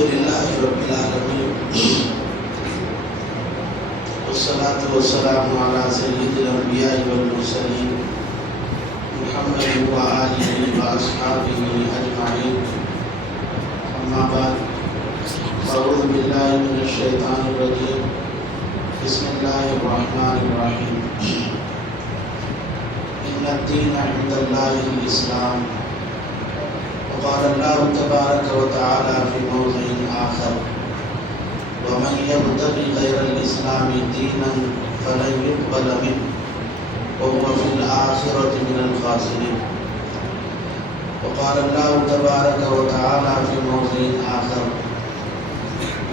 لله رب العالمين والصلاة والسلام على سيد الأنبياء والمرسلين محمد وآله وأصحابه أجمعين. أما بعد أعوذ بالله من الشيطان الرجيم. بسم الله الرحمن الرحيم. إن الدين عند الله الإسلام. وقال الله تبارك وتعالى في موضع آخر: ومن يبتغي غير الإسلام دينا فلن يقبل منه وهو في الآخرة من الخاسرين. وقال الله تبارك وتعالى في موضع آخر: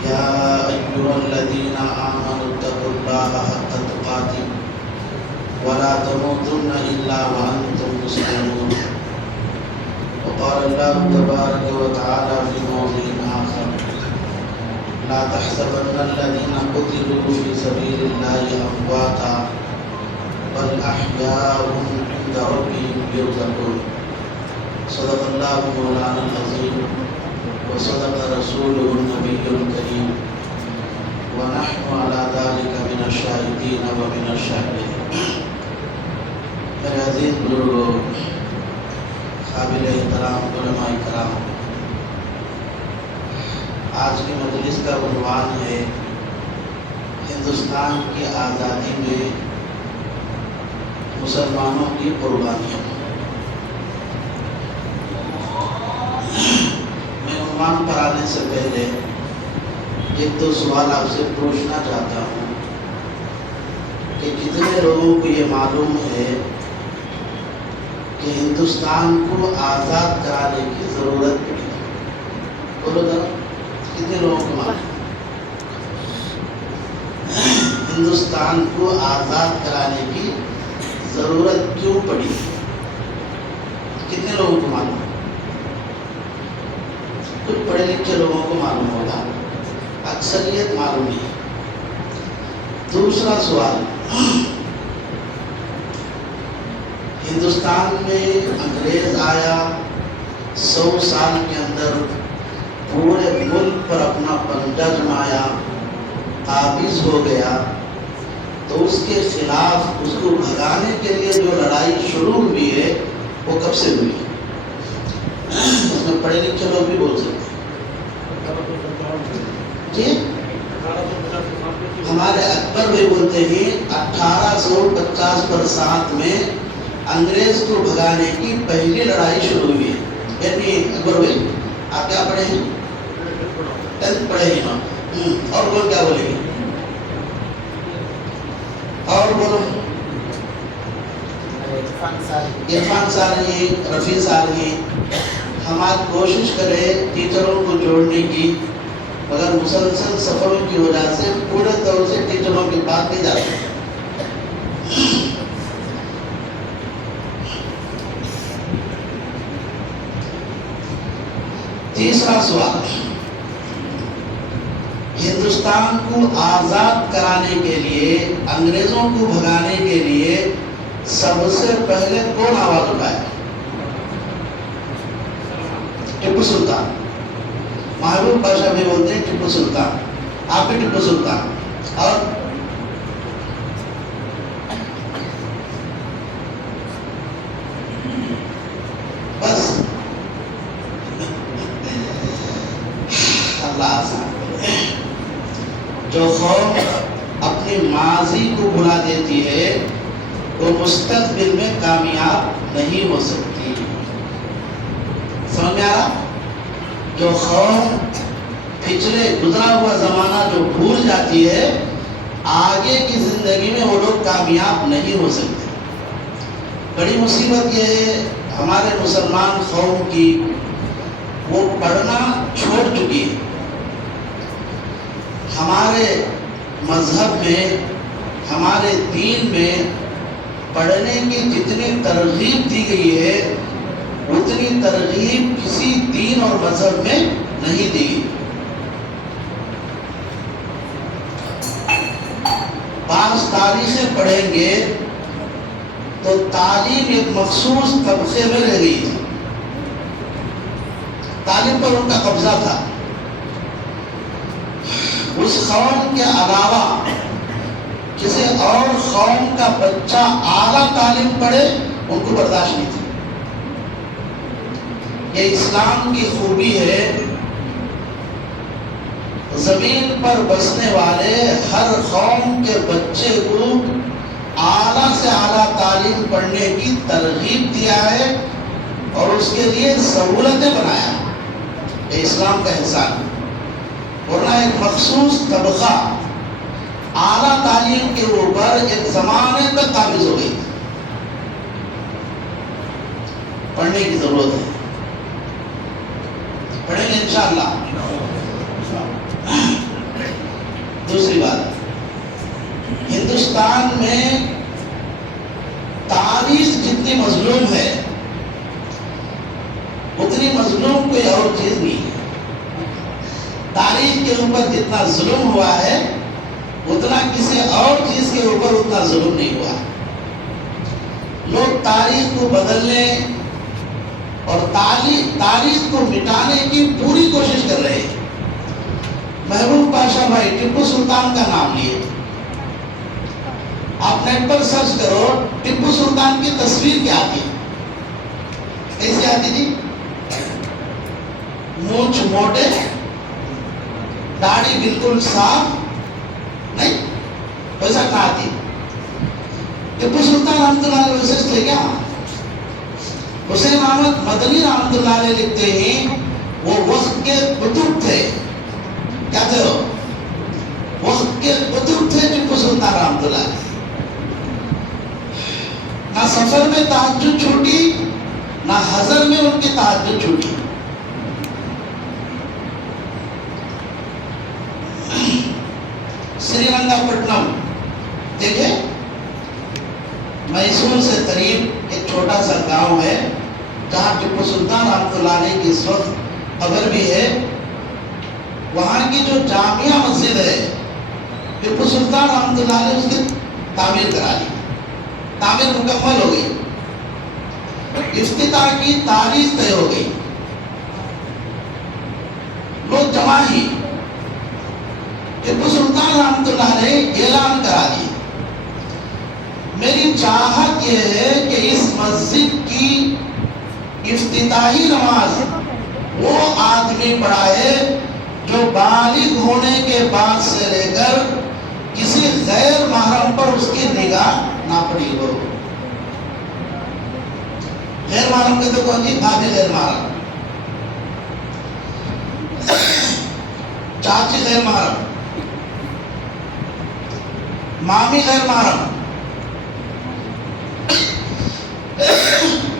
يا أيها الذين آمنوا اتقوا الله حق تقاته ولا تموتن إلا وأنتم مسلمون. وقال الله تبارك وتعالى في موضع آخر: لا تحسبن الذين قتلوا في سبيل الله أمواتا بل أحياء عند ربهم يرزقون. صدق الله مولانا العظيم وصدق رسوله النبي الكريم ونحن على ذلك من الشاهدين ومن الشاهدين. میرے عزیز بزرگوں، قابل احترام علماء کرام، آج کی مجلس کا عنوان ہے ہندوستان کی آزادی میں مسلمانوں کی قربانیاں. میں عنوان پر آنے سے پہلے ایک دو سوال آپ سے پوچھنا چاہتا ہوں کہ کتنے لوگوں کو یہ معلوم ہے کہ ہندوستان کو آزاد کرانے کی ضرورت پڑی؟ بولو ذرا، کتنے لوگوں کو معلوم ہندوستان کو آزاد کرانے کی ضرورت کیوں پڑی؟ کتنے لوگوں کو معلوم؟ کچھ پڑھے لکھے لوگوں کو معلوم ہوگا، اکثریت معلوم نہیں. دوسرا سوال، ہندوستان میں انگریز آیا، 100 سال کے اندر پورے ملک پر اپنا پنجہ جمایا، قابض ہو گیا، تو اس کے خلاف اس کو بھگانے کے لیے جو لڑائی شروع ہوئی ہے وہ کب سے ہوئی؟ اس میں پڑھے لکھے لوگ بھی بول سکتے جی. ہمارے اکبر بھی بولتے ہیں 1850 میں انگریز کو بھگانے کی پہلی لڑائی شروع ہوئی ہے. یعنی اکبر بھائی آپ کیا پڑھے ہیں؟ 10th پڑھے ہیں نا. اور کون کیا بولیں گے؟ اور بولو. عرفان صالحی، رفیع صالحی. ہم آج کوشش کریں ٹیچروں کو جوڑنے کی، مگر مسلسل سفروں کی وجہ سے پورے طور سے ٹیچروں کی بات نہیں جاتی. تیسرا سوال، ہندوستان کو آزاد کرانے کے لیے، انگریزوں کو بھگانے کے لیے سب سے پہلے کون آواز اٹھایا؟ ٹیپو سلطان. محبوب بادشاہ بھی بولتے ہیں ٹیپو سلطان، آپ بھی ٹیپو سلطان. اور بس اللہ آسان. جو قوم اپنی ماضی کو بھلا دیتی ہے وہ مستقبل میں کامیاب نہیں ہو سکتی. سمجھ میں آ رہا؟ جو قوم پچھلے گزرا ہوا زمانہ جو بھول جاتی ہے، آگے کی زندگی میں وہ لوگ کامیاب نہیں ہو سکتے. بڑی مصیبت یہ ہے ہمارے مسلمان قوم کی، وہ پڑھنا چھوڑ چکی ہے. ہمارے مذہب میں، ہمارے دین میں پڑھنے کی جتنی ترغیب دی گئی ہے اتنی ترغیب کسی دین اور مذہب میں نہیں دی گئی. بعض تاریخیں پڑھیں گے تو تعلیم ایک مخصوص طبقے میں رہ گئی تھی، تعلیم پر ان کا قبضہ تھا. اس قوم کے علاوہ کسی اور قوم کا بچہ اعلیٰ تعلیم پڑھے ان کو برداشت نہیں تھی. یہ اسلام کی خوبی ہے. زمین پر بسنے والے ہر قوم کے بچے کو اعلیٰ سے اعلیٰ تعلیم پڑھنے کی ترغیب دیا ہے اور اس کے لیے سہولتیں بنایا. یہ اسلام کا احسان ہے. ورنہ ایک مخصوص طبقہ اعلیٰ تعلیم کے اوپر ایک زمانے تک قابض ہو گئی. پڑھنے کی ضرورت ہے. پڑھیں گے انشاءاللہ. دوسری بات، ہندوستان میں تاریخ جتنی مظلوم ہے اتنی مظلوم کوئی اور چیز نہیں ہے. تاریخ کے اوپر جتنا ظلم ہوا ہے اتنا کسی اور چیز کے اوپر اتنا ظلم نہیں ہوا. لوگ تاریخ کو بدلنے اور تاریخ کو مٹانے کی پوری کوشش کر رہے ہیں. محبوب پاشا بھائی ٹیپو سلطان کا نام لیے، آپ نیٹ پر سرچ کرو ٹیپو سلطان کی تصویر کیا آتی ہے؟ کیسی آتی تھی؟ مونچھ موٹے، داڑھی بالکل صاف نہیں، ویسا کہاں آتی؟ ٹیپو سلطان رحمۃ اللہ علیہ وسلم تھے کیا؟ حسین احمد مدنی رحمۃ اللہ علیہ لکھتے ہیں وہ وقت کے قطب تھے. کیا تھے وہ؟ وقت کے قطب تھے ٹیپو سلطان رحمۃ اللہ علیہ. نہ سفر میں تہجد چھوٹی نہ حضر میں ان کی تہجد چھوٹی. سری رنگا پٹنم دیکھیں، میسور سے قریب ایک چھوٹا سا گاؤں ہے جہاں ٹیپو سلطان رحمۃ اللہ علیہ کی اس وقت قبر بھی ہے. وہاں کی جو جامعہ مسجد ہے ٹیپو سلطان رحمۃ اللہ علیہ اس کی تعمیر کرا دی. تعمیر مکمل ہو گئی، افتتاح کی تاریخ طے ہو گئی. لوگ جمع ہی ٹیپو سلطان رحمۃ اللہ علیہ اعلان کرا دی. میری چاہت یہ ہے کہ اس مسجد کی افتتاحی نماز وہ آدمی پڑھائے جو بالغ ہونے کے بعد سے لے کر کسی غیر محرم پر اس کی نگاہ نہ پڑی ہو. غیر محرم کہتے کون جی؟ بھابھی غیر محرم، چاچی غیر محرم، مامی غیر محرم.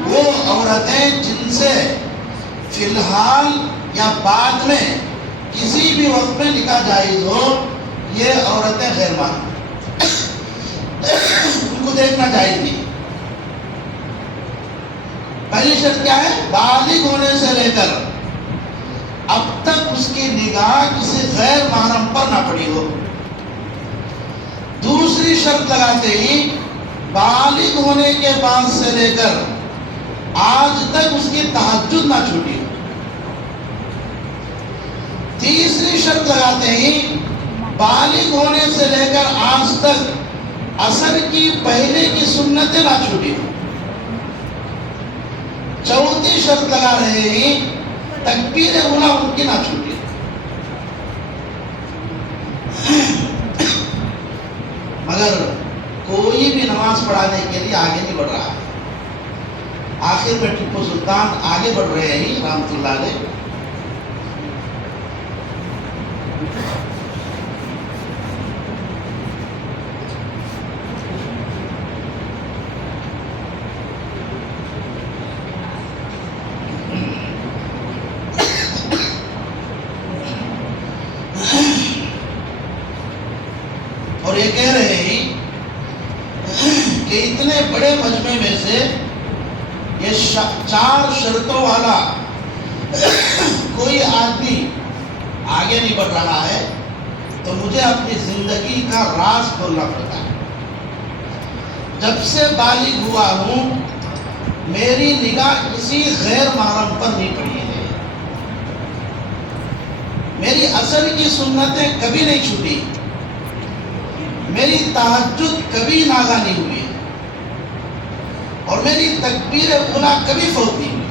وہ عورتیں جن سے فی الحال یا بعد میں کسی بھی وقت میں نکاح جائز ہو، یہ عورتیں غیر محرم، ان کو دیکھنا جائز نہیں. پہلی شرط کیا ہے؟ بالغ ہونے سے لے کر اب تک اس کی نگاہ کسی غیر محرم پر نہ پڑی ہو. دوسری شرط لگاتے ہی بالغ ہونے کے بعد سے لے کر آج تک اس کی تہجد نہ چھوٹی ہو. تیسری شرط لگاتے ہی بالغ ہونے سے لے کر آج تک عصر کی پہلے کی سنتیں نہ چھوٹی ہو. چوتھی شرط لگا رہے ہیں تکبیر اولیٰ ان کی نہ چھوٹی ہو. مگر کوئی بھی نماز پڑھانے کے لیے آگے نہیں بڑھ رہا. آخر میں ٹیپو سلطان آگے بڑھ رہے ہیں رحمۃ اللہ علیہ. اور یہ کہہ رہے ہیں کہ اتنے بڑے مجمع میں سے یہ 4 شرطوں والا کوئی آدمی آگے نہیں بڑھ رہا ہے تو مجھے اپنی زندگی کا راز کھولنا پڑتا ہے. جب سے بالغ ہوا ہوں میری نگاہ کسی غیر محرم پر نہیں پڑی ہے. میری اثر کی سنتیں کبھی نہیں چھوٹی، میری تہجد کبھی ناغا نہیں ہوئی، اور میری تکبیر اولیٰ کبھی فوت نہیں ہوئی۔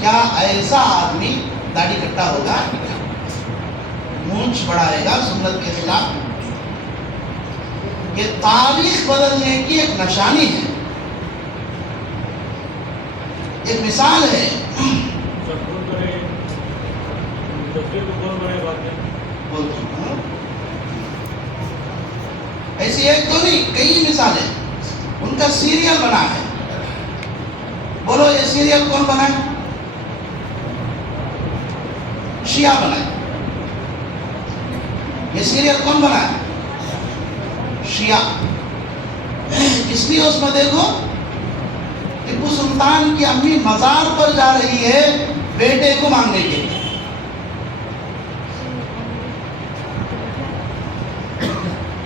کیا ایسا آدمی داڑھی کٹا ہوگا، مونچھ بڑھائے گا سنت کے خلاف؟ یہ تاریخ بدلنے کی ایک نشانی ہے، ایک مثال ہے۔ ایسی ایک تو نہیں، کئی مثالیں۔ ان کا سیریل بنا ہے، بولو یہ سیریل کون بنا ہے؟ شیعہ بنا ہے۔ یہ سیریل کون بنا ہے؟ شیعہ۔ اس لیے اس میں دیکھو ٹیپو سلطان کی امی مزار پر جا رہی ہے بیٹے کو مانگنے کے لیے،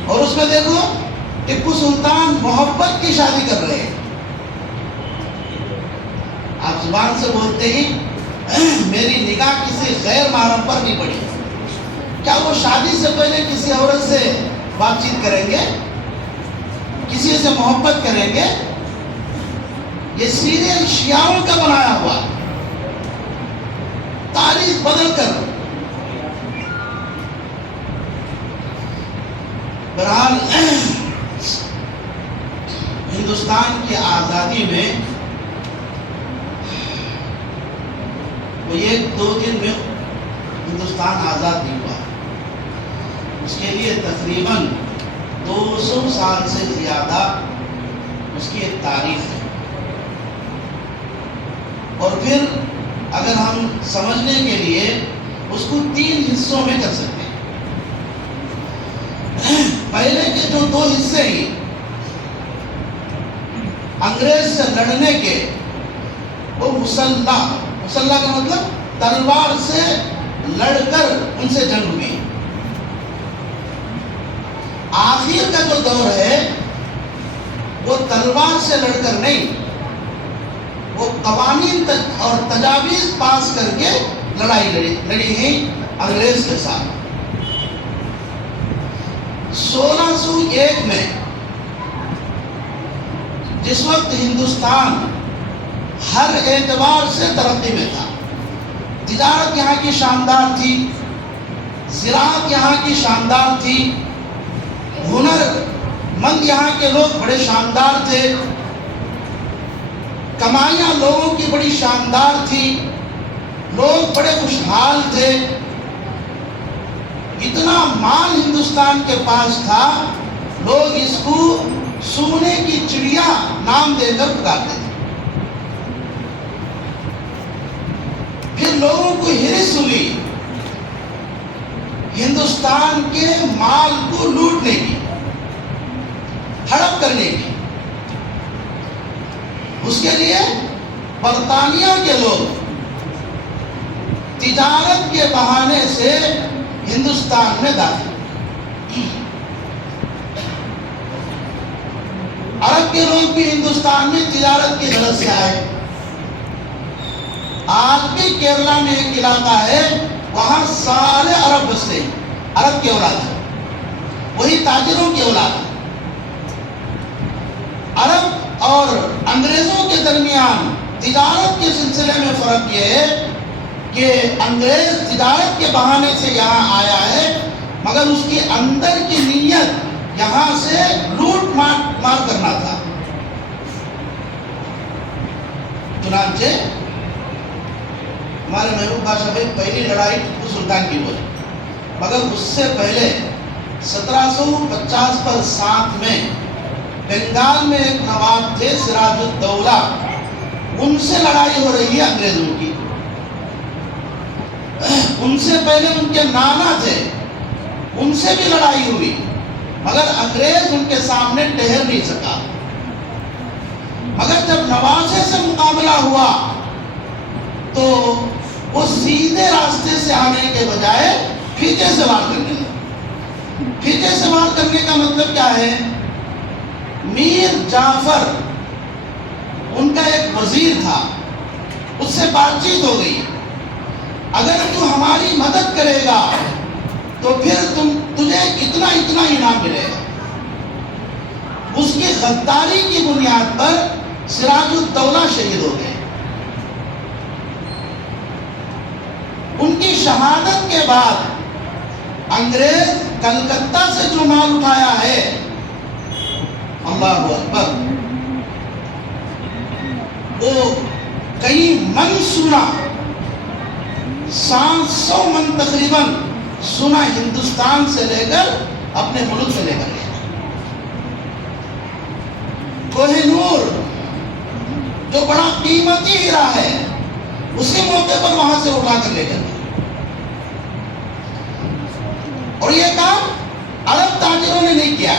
اور اس میں دیکھو ٹیپو سلطان محبت کی شادی کر رہے ہیں۔ آپ زبان سے بولتے ہی میری نگاہ کسی غیر محرم پر نہیں پڑی، کیا وہ شادی سے پہلے کسی عورت سے بات چیت کریں گے، کسی سے محبت کریں گے؟ یہ سیریل شیعوں کا بنایا ہوا، تاریخ بدل کر۔ بہرحال ہندوستان کی آزادی میں وہ ایک دو دن میں ہندوستان آزاد نہیں ہوا، اس کے لیے تقریباً 200 سال سے زیادہ اس کی ایک تاریخ ہے۔ اور پھر اگر ہم سمجھنے کے لیے اس کو 3 حصوں میں کر سکتے ہیں۔ پہلے کے جو 2 حصے ہی انگریز سے لڑنے کے، وہ مسلح کا مطلب تلوار سے لڑ کر ان سے جنگ ہوئی۔ آخر کا جو دور ہے وہ تلوار سے لڑ کر نہیں، وہ قوانین اور تجاویز پاس کر کے لڑائی لڑی ہیں انگریز کے ساتھ۔ 1601 میں جس وقت ہندوستان ہر اعتبار سے ترقی میں تھا، تجارت یہاں کی شاندار تھی، زراعت یہاں کی شاندار تھی، ہنر مند یہاں کے لوگ بڑے شاندار تھے، کمائیاں لوگوں کی بڑی شاندار تھی، لوگ بڑے خوشحال تھے، اتنا مال ہندوستان کے پاس تھا، لوگ اس کو سونے کی چڑیا نام دے کر پکارتے تھے۔ پھر لوگوں کو ہرس ہوئی ہندوستان کے مال کو لوٹنے کی، ہڑپ کرنے کی۔ اس کے لیے برطانیہ کے لوگ تجارت کے بہانے سے ہندوستان میں داخل، عرب کے لوگ بھی ہندوستان میں تجارت کی غرض سے آئے۔ آج بھی کیرلا میں ایک علاقہ ہے، وہاں سارے عرب بستے ہیں، عرب کی اولاد ہے، وہی تاجروں کی اولاد ہے۔ عرب اور انگریزوں کے درمیان تجارت کے سلسلے میں فرق یہ ہے کہ انگریز تجارت کے بہانے سے یہاں آیا ہے، مگر اس کی اندر کی نیت یہاں سے لوٹ مار کرنا تھا۔ چنانچہ ہمارے محبوب بادشاہ بھائی پہلی لڑائی ٹیپو سلطان کی ہوئی، مگر اس سے پہلے 1750 پر 7 میں بنگال میں ایک نواب تھے سراج الدولہ، ان سے لڑائی ہو رہی ہے انگریزوں کی۔ ان سے پہلے ان کے نانا تھے، ان سے بھی لڑائی ہوئی، مگر انگریز ان کے سامنے ٹھہر نہیں سکا۔ مگر جب نوازے سے مقابلہ ہوا تو وہ سیدھے راستے سے آنے کے بجائے پھیچے سے وار کرنے لگے۔ پھیچے سے وار کرنے کا مطلب کیا ہے؟ میر جعفر ان کا ایک وزیر تھا، اس سے بات چیت ہو گئی، اگر تو ہماری مدد کرے گا تو پھر تجھے اتنا انعام ملے گا۔ اس کی غداری کی بنیاد پر سراج الدولہ شہید ہو گئے۔ ان کی شہادت کے بعد انگریز کلکتہ سے جو مال اٹھایا ہے، اللہ اکبر، وہ کئی من سونا، 700 من تقریباً سونا ہندوستان سے لے کر اپنے ملک میں لے کر گئے۔ کوہ نور جو بڑا قیمتی ہیرا ہے، اسی موقع پر وہاں سے اٹھا کر لے کر گئے۔ اور یہ کام عرب تاجروں نے نہیں کیا،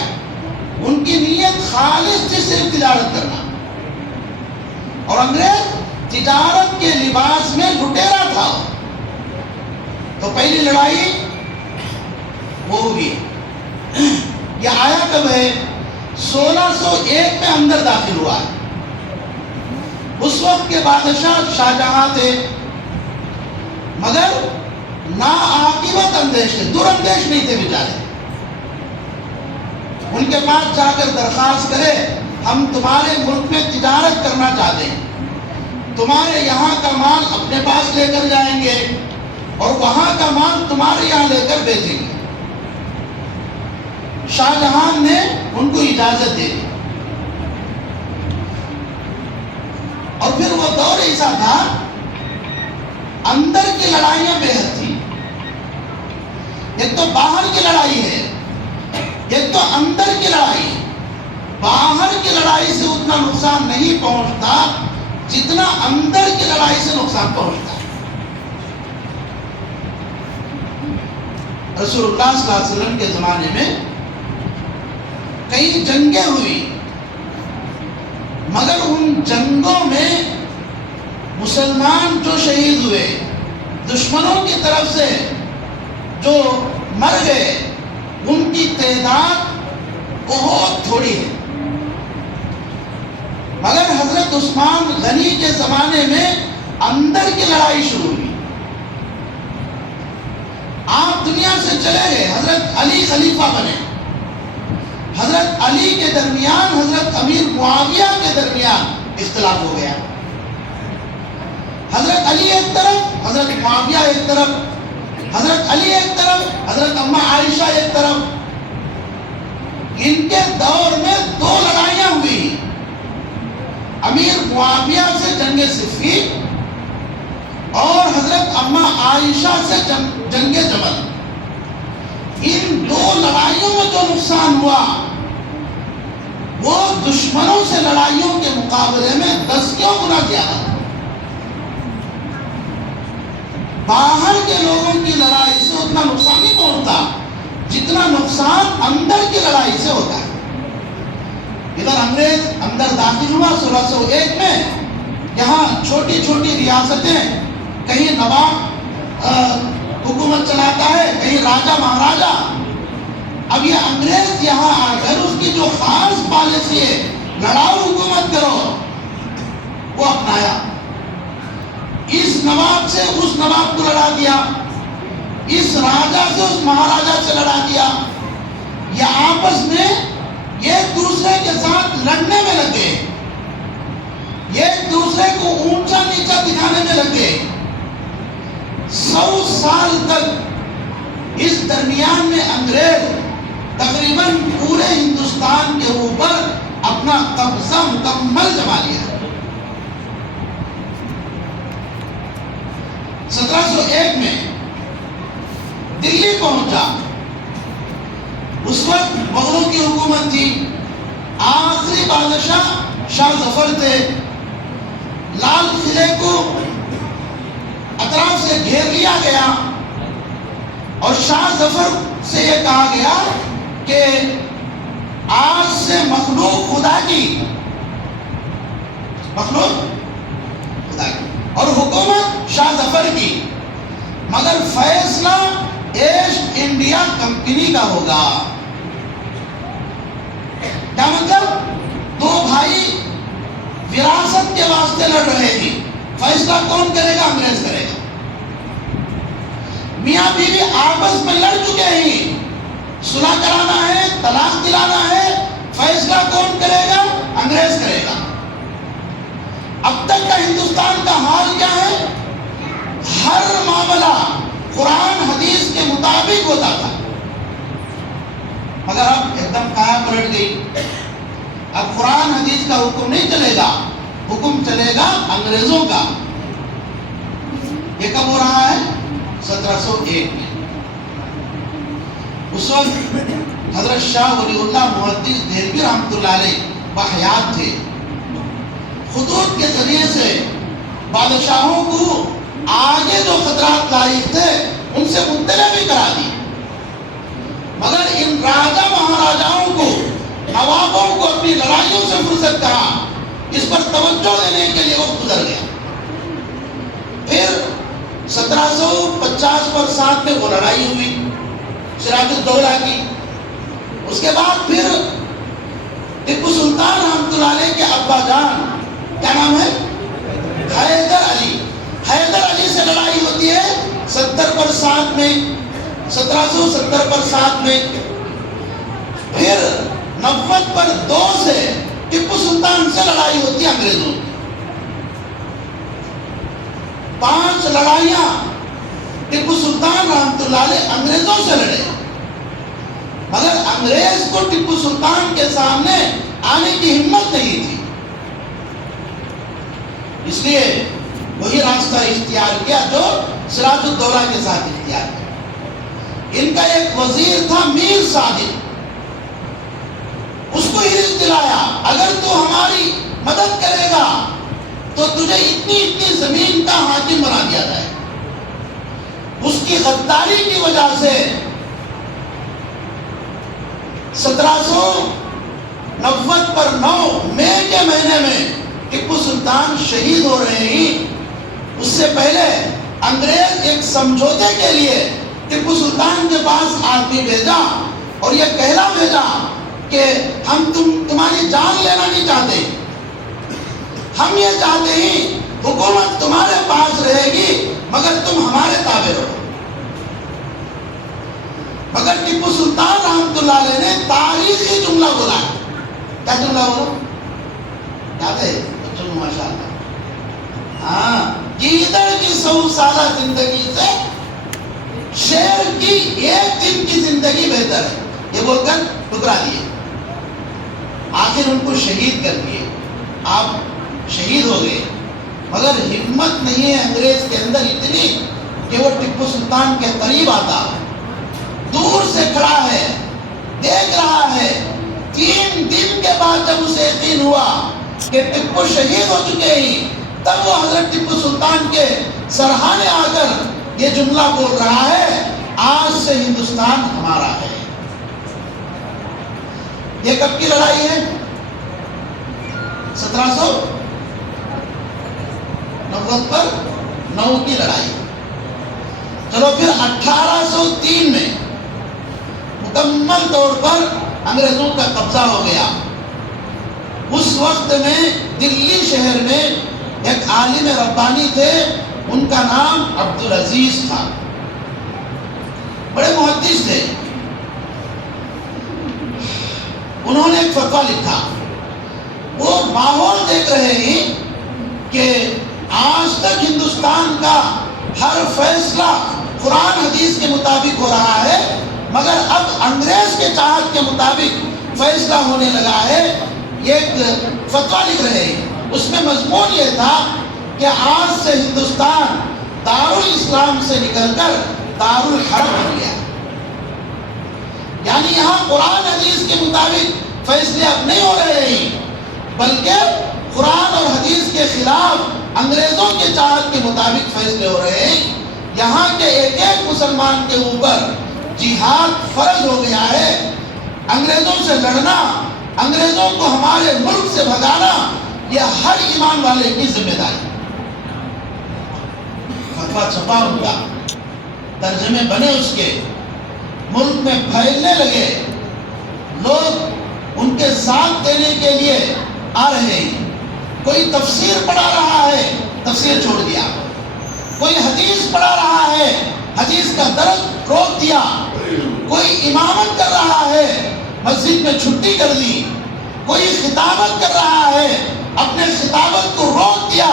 ان کی نیت خالص تھی صرف تجارت کرنا، اور انگریز تجارت کے لباس میں لٹیرا تھا۔ تو پہلی لڑائی وہ ہوئی، یہ آیا کب ہے؟ 1601 میں اندر داخل ہوا ہے۔ اس وقت کے بادشاہ شاہجہاں تھے، مگر ناعاقبت اندیش تھے، دور اندیش نہیں تھے بیچارے۔ ان کے پاس جا کر درخواست کرے، ہم تمہارے ملک میں تجارت کرنا چاہتے ہیں، تمہارے یہاں کا مال اپنے پاس لے کر جائیں گے اور وہاں کا مال تمہارے یہاں لے کر بیچیں گے۔ شاہ جہاں نے ان کو اجازت دے دی، اور پھر وہ دور ایسا تھا، اندر کی لڑائیاں بے حد تھی۔ ایک تو باہر کی لڑائی ہے، ایک تو اندر کی لڑائی۔ باہر کی لڑائی سے اتنا نقصان نہیں پہنچتا جتنا اندر کی لڑائی سے نقصان پہنچتا ہے۔ رسول اللہ صلی اللہ علیہ وسلم کے زمانے میں کئی جنگیں ہوئی، مگر ان جنگوں میں مسلمان جو شہید ہوئے، دشمنوں کی طرف سے جو مر گئے، ان کی تعداد بہت تھوڑی ہے۔ مگر حضرت عثمان غنی کے زمانے میں اندر کی لڑائی شروع ہوئی۔ آپ دنیا سے چلے گئے، حضرت علی خلیفہ بنے، حضرت علی کے درمیان حضرت امیر معاویہ کے درمیان اختلاف ہو گیا۔ حضرت علی ایک طرف، حضرت معاویہ ایک طرف، حضرت علی ایک طرف، حضرت اماں عائشہ ایک طرف۔ ان کے دور میں 2 لڑائیاں ہوئی، امیر معاویہ سے جنگ صفین اور حضرت اماں عائشہ سے جنگ جمل۔ ان 2 لڑائیوں میں جو نقصان ہوا وہ دشمنوں سے لڑائیوں کے مقابلے میں 10 گنا زیادہ۔ باہر کے لوگوں کی لڑائی سے اتنا نقصان نہیں پہنچتا جتنا نقصان اندر کی لڑائی سے ہوتا ہے۔ ادھر انگریز اندر داخل ہوا 1601 میں، یہاں چھوٹی چھوٹی ریاستیں، کہیں نواب حکومت چلاتا ہے، کہیں راجہ مہاراجہ۔ اب یہ انگریز یہاں آ کر اس کی جو خاص پالیسی ہے، لڑاؤ حکومت کرو، وہ اپنایا۔ اس نواب سے اس نواب کو لڑا دیا، اس راجہ سے اس مہاراجہ سے لڑا دیا۔ یہ آپس میں ایک دوسرے کے ساتھ لڑنے میں لگے، ایک دوسرے کو اونچا نیچا دکھانے میں لگے۔ 100 سال تک اس درمیان میں انگریز تقریباً پورے ہندوستان کے اوپر اپنا قبضہ مکمل جما لیا۔ 1701 میں دلی پہنچا، اس وقت مغلوں کی حکومت تھی، آخری بادشاہ شاہ ظفر تھے۔ لال قلعے کو اطراف سے گھیر لیا گیا اور شاہ ظفر سے یہ کہا گیا کہ آج سے مخلوق خدا کی، مخلوق خدا کی اور حکومت شاہ ظفر کی، مگر فیصلہ ایسٹ انڈیا کمپنی کا ہوگا۔ کیا مطلب؟ 2 بھائی وراثت کے واسطے لڑ رہے تھے، فیصلہ کون کرے گا؟ انگریز کرے گا۔ میاں بیوی آپس میں لڑ چکے ہیں، صلح کرانا ہے، طلاق دلانا ہے، فیصلہ کون کرے گا؟ انگریز کرے گا۔ اب تک کا ہندوستان کا حال کیا ہے؟ ہر معاملہ قرآن حدیث کے مطابق ہوتا تھا، مگر اب ایک دم کایا پلٹ گئی۔ اب قرآن حدیث کا حکم نہیں چلے گا، حکم چلے گا انگریزوں کا۔ یہ کب ہو رہا ہے؟ 1701 میں۔ اس وقت حضرت شاہ ولی اللہ محدث دہلوی رحمۃ اللہ علیہ بحیات تھے۔ خطوط کے ذریعے سے بادشاہوں کو آگے جو خطرات لاحق تھے ان سے مطلع بھی کرا دی، مگر ان راجا مہاراجاؤں کو، نوابوں کو اپنی لڑائیوں سے فرصت کہا، اس پر توجہ دینے کے لیے وقت گزر گیا۔ پھر 1750 میں وہ لڑائی ہوئی سراج الدولہ کی۔ اس کے بعد پھر ٹیپو سلطان رحمۃ اللہ علیہ کے ابا جان، کیا نام ہے؟ حیدر علی۔ حیدر علی سے لڑائی ہوتی ہے 1770 میں، 1770 میں۔ پھر 90 سے ٹیپو سلطان سے لڑائی ہوتی ہے انگریزوں کی۔ 5 لڑائیاں ٹیپو سلطان رحمۃ اللہ علیہ انگریزوں سے لڑے، مگر انگریز کو ٹیپو سلطان کے سامنے آنے کی ہمت نہیں تھی، اس لیے وہی راستہ اختیار کیا جو سراج الدولہ کے ساتھ اختیار کیا۔ ان کا ایک وزیر تھا میر صادق، اس کو حرص دلایا اگر تو ہماری مدد کرے گا تو تجھے اتنی زمین کا حاکم بنا دیا جائے۔ اس کی غداری کی وجہ سے 1790 مئی کے مہینے میں ٹیپو سلطان شہید ہو رہے ہیں۔ اس سے پہلے انگریز ایک سمجھوتے کے لیے ٹیپو سلطان کے پاس آدمی بھیجا اور یہ کہلا بھیجا کہ ہم تمہاری جان لینا نہیں چاہتے، ہم یہ چاہتے ہیں حکومت تمہارے پاس رہے گی مگر تم ہمارے تابع رہو۔ مگر ٹیپو سلطان رحمۃ اللہ علیہ نے تاریخی جملہ بولا۔ کیا جملہ بولا؟ یاد ہے بچوں کو؟ ماشاء اللہ، ہاں، گیدڑ کی 100 سالہ زندگی سے شیر کی 1 دن کی زندگی بہتر ہے، یہ بول کر ٹکرا دیے۔ آخر ان کو شہید کر دیے، آپ شہید ہو گئے، مگر ہمت نہیں ہے انگریز کے اندر اتنی کہ وہ ٹیپو سلطان کے قریب آتا، دور سے کھڑا ہے، دیکھ رہا ہے۔ 3 دن کے بعد جب اسے یقین ہوا کہ ٹیپو شہید ہو چکے ہیں، تب وہ حضرت ٹیپو سلطان کے سرہانے آ کر یہ جملہ بول رہا ہے، آج سے ہندوستان ہمارا ہے۔ یہ کب کی لڑائی ہے؟ 1790 کی لڑائی۔ چلو پھر 1803 میں مکمل طور پر انگریزوں کا قبضہ ہو گیا۔ اس وقت میں دلی شہر میں ایک عالم ربانی تھے، ان کا نام عبدالعزیز تھا، بڑے محدث تھے۔ انہوں نے ایک فتویٰ لکھا، وہ ماحول دیکھ رہے ہیں کہ آج تک ہندوستان کا ہر فیصلہ قرآن حدیث کے مطابق ہو رہا ہے، مگر اب انگریز کے چاہت کے مطابق فیصلہ ہونے لگا ہے۔ یہ ایک فتویٰ لکھ رہے ہیں، اس میں مضمون یہ تھا کہ آج سے ہندوستان دارالاسلام سے نکل کر دارالحرب بن گیا، یعنی یہاں قرآن حدیث کے مطابق فیصلے اب نہیں ہو رہے ہیں، بلکہ قرآن اور حدیث کے خلاف انگریزوں کے چاہت کے مطابق فیصلے ہو رہے ہیں۔ یہاں کے ایک ایک مسلمان کے اوپر جہاد فرض ہو گیا ہے۔ انگریزوں سے لڑنا، انگریزوں کو ہمارے ملک سے بھگانا، یہ ہر ایمان والے کی ذمہ داری۔ فتویٰ چھپا ان کا، ترجمے بنے اس کے، ملک میں پھیلنے لگے، لوگ ان کے ساتھ دینے کے لیے آ رہے ہیں۔ کوئی تفسیر پڑھا رہا ہے، تفسیر چھوڑ دیا، کوئی حدیث پڑھا رہا ہے، حدیث کا درد روک دیا، کوئی امامت کر رہا ہے مسجد میں چھٹی کر دی، کوئی خطابت کر رہا ہے اپنے خطابت کو روک دیا۔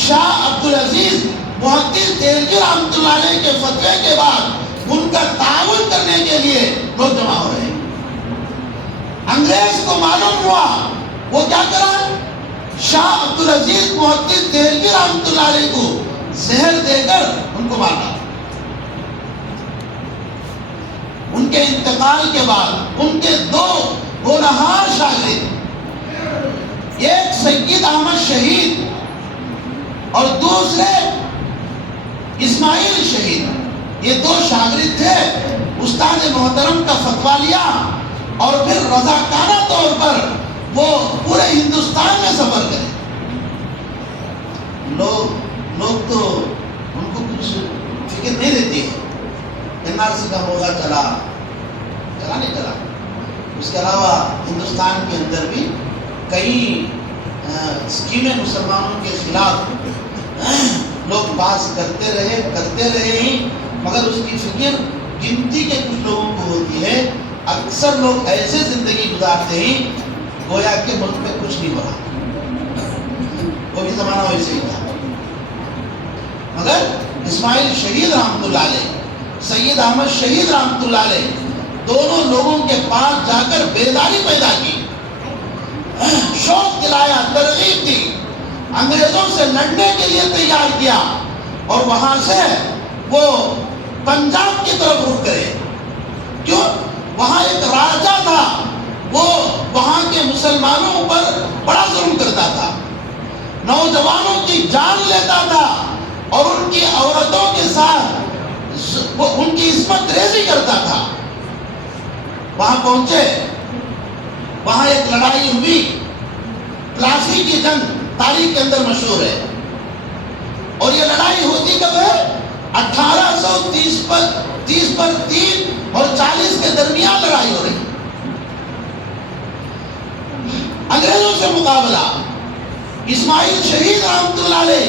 شاہ عبدالعزیز محدث دہلوی رحمۃ اللہ علیہ کے فتوے کے بعد ان کا تعاون کرنے کے لیے لوگ جمع ہو رہے ہیں۔ انگریز کو معلوم ہوا، وہ کیا کرا؟ شاہ عبدالعزیز محدث دہلوی رحمۃ اللہ علیہ کو زہر دے کر ان کو مارا۔ ان کے انتقال کے بعد ان کے دو ہونہار شاگرد، ایک سید احمد شہید اور دوسرے اسماعیل شہید، یہ دو شاگرد تھے۔ استاد محترم کا فتویٰ لیا اور پھر رضاکارانہ طور پر وہ پورے ہندوستان میں سفر کرے۔ لوگ تو ان کو کچھ فکر نہیں رہتی ہے، NRC کا ہوگا چلا نہیں چلا۔ اس کے علاوہ ہندوستان کے اندر بھی کئی اسکیمیں مسلمانوں کے خلاف لوگ پاس کرتے رہے ہی، مگر اس کی فکر گنتی کے کچھ لوگوں کو ہوتی ہے۔ اکثر لوگ ایسے زندگی گزارتے ہیں گویا کہ ملک میں کچھ نہیں ہو رہا۔ وہ بھی زمانہ ویسے ہی تھا، مگر اسماعیل شہید رحمۃ اللہ علیہ، سید احمد شہید رحمۃ اللہ علیہ، دونوں لوگوں کے پاس جا کر بیداری پیدا کی، شوق دلایا، ترغیب دی، انگریزوں سے لڑنے کے لیے تیار کیا، اور وہاں سے وہ پنجاب کی طرف رخ کرے۔ کیوں؟ وہاں ایک راجا تھا، وہ وہاں کے مسلمانوں پر بڑا ظلم کرتا تھا، نوجوانوں کی جان لیتا تھا اور ان کی عورتوں کے ساتھ وہ ان کی عصمت ریزی کرتا تھا۔ وہاں پہنچے، وہاں ایک لڑائی ہوئی، پلاسی کی جنگ تاریخ کے اندر مشہور ہے، اور یہ لڑائی ہوتی کب ہے؟ 1830 پر 3 اور 40 کے درمیان لڑائی ہو رہی۔ انگریزوں سے مقابلہ، اسماعیل شہید رحمۃ اللہ علیہ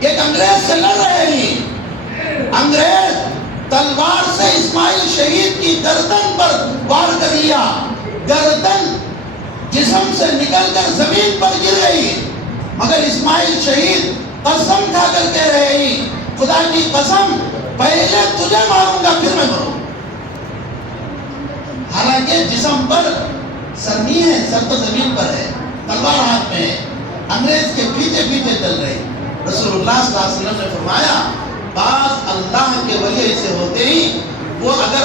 ایک انگریز سے لڑ رہے ہیں۔ انگریز تلوار سے اسماعیل شہید کی گردن پر وار کر لیا، گردن جسم سے نکل کر زمین پر گر گئی، مگر اسماعیل شہید قسم کھا کر کہہ رہے ہیں، خدا کی قسم پہلے تجھے ماروں گا پھر میں مروں۔ حالانکہ جسم پر سر نہیں ہے، سر تو زمین پر ہے، تلوار ہاتھ میں ہے، انگریز کے پیچھے پیچھے چل رہے۔ رسول اللہ صلی اللہ علیہ وسلم نے فرمایا، بعض اللہ کے ولی ایسے ہوتے ہیں، وہ اگر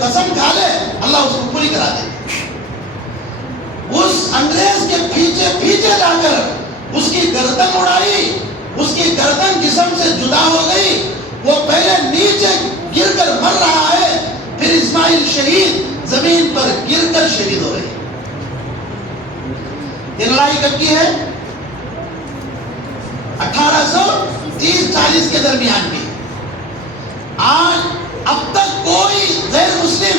قسم کھا لے اللہ اس کو پوری کرا دے۔ اس انگریز کے پیچھے پیچھے جا کر اس کی گردن اڑائی، اس کی گردن جسم سے جدا ہو گئی، وہ پہلے نیچے گر کر مر رہا ہے، پھر اسماعیل شہید زمین پر گر کر شہید ہو رہے۔ یہ لڑائی کب کی ہے؟ 1830-40 کے درمیان کی۔ آج اب تک کوئی غیر مسلم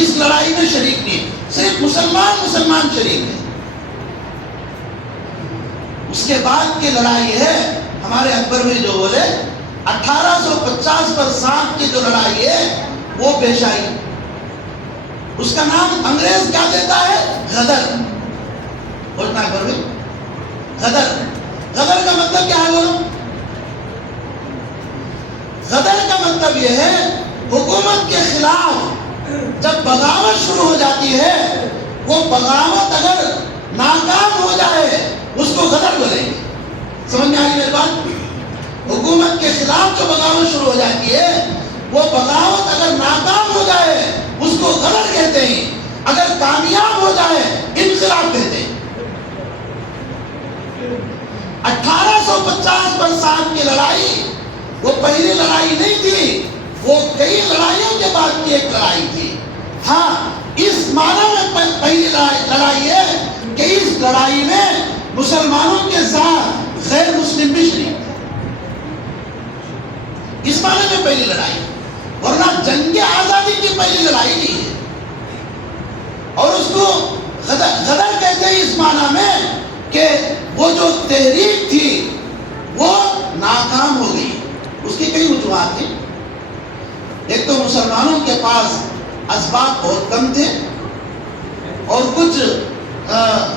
اس لڑائی میں شریک نہیں، صرف مسلمان شریک ہے۔ اس کے بعد کی لڑائی ہے ہمارے اکبر میں جو بولے 1850 پر سانپ کی جو لڑائی ہے وہ پیش آئی، اس کا نام انگریز کیا دیتا ہے؟ غدر۔ بولنا اکبر میں غدر۔ غدر کا مطلب کیا ہے بولو؟ غدر کا مطلب یہ ہے حکومت کے خلاف جب بغاوت شروع ہو جاتی ہے، وہ بغاوت اگر ناکام ہو جائے اس کو غدر بولیں گے۔ سمجھ میں آئی میری بات؟ حکومت کے خلاف جو بغاوت شروع ہو جاتی ہے، وہ بغاوت اگر ناکام ہو جائے اس کو غدر کہتے ہیں، اگر کامیاب ہو جائے انقلاب کہتے ہیں۔ 1850 پر سانپ کی لڑائی وہ پہلی لڑائی نہیں تھی، وہ کئی لڑائیوں کے بعد کی ایک لڑائی تھی۔ ہاں، اس معنی میں پہلی لڑائی ہے کہ اس لڑائی میں مسلمانوں کے ساتھ غیر مسلم بھی شریک تھے، اس معنی میں پہلی لڑائی، ورنہ جنگ آزادی کی پہلی لڑائی نہیں ہے۔ اور اس کو غدر کہتے ہیں اس معنی میں کہ وہ جو تحریک تھی وہ ناکام ہو گئی، اس کی کئی بند تھے اور کچھ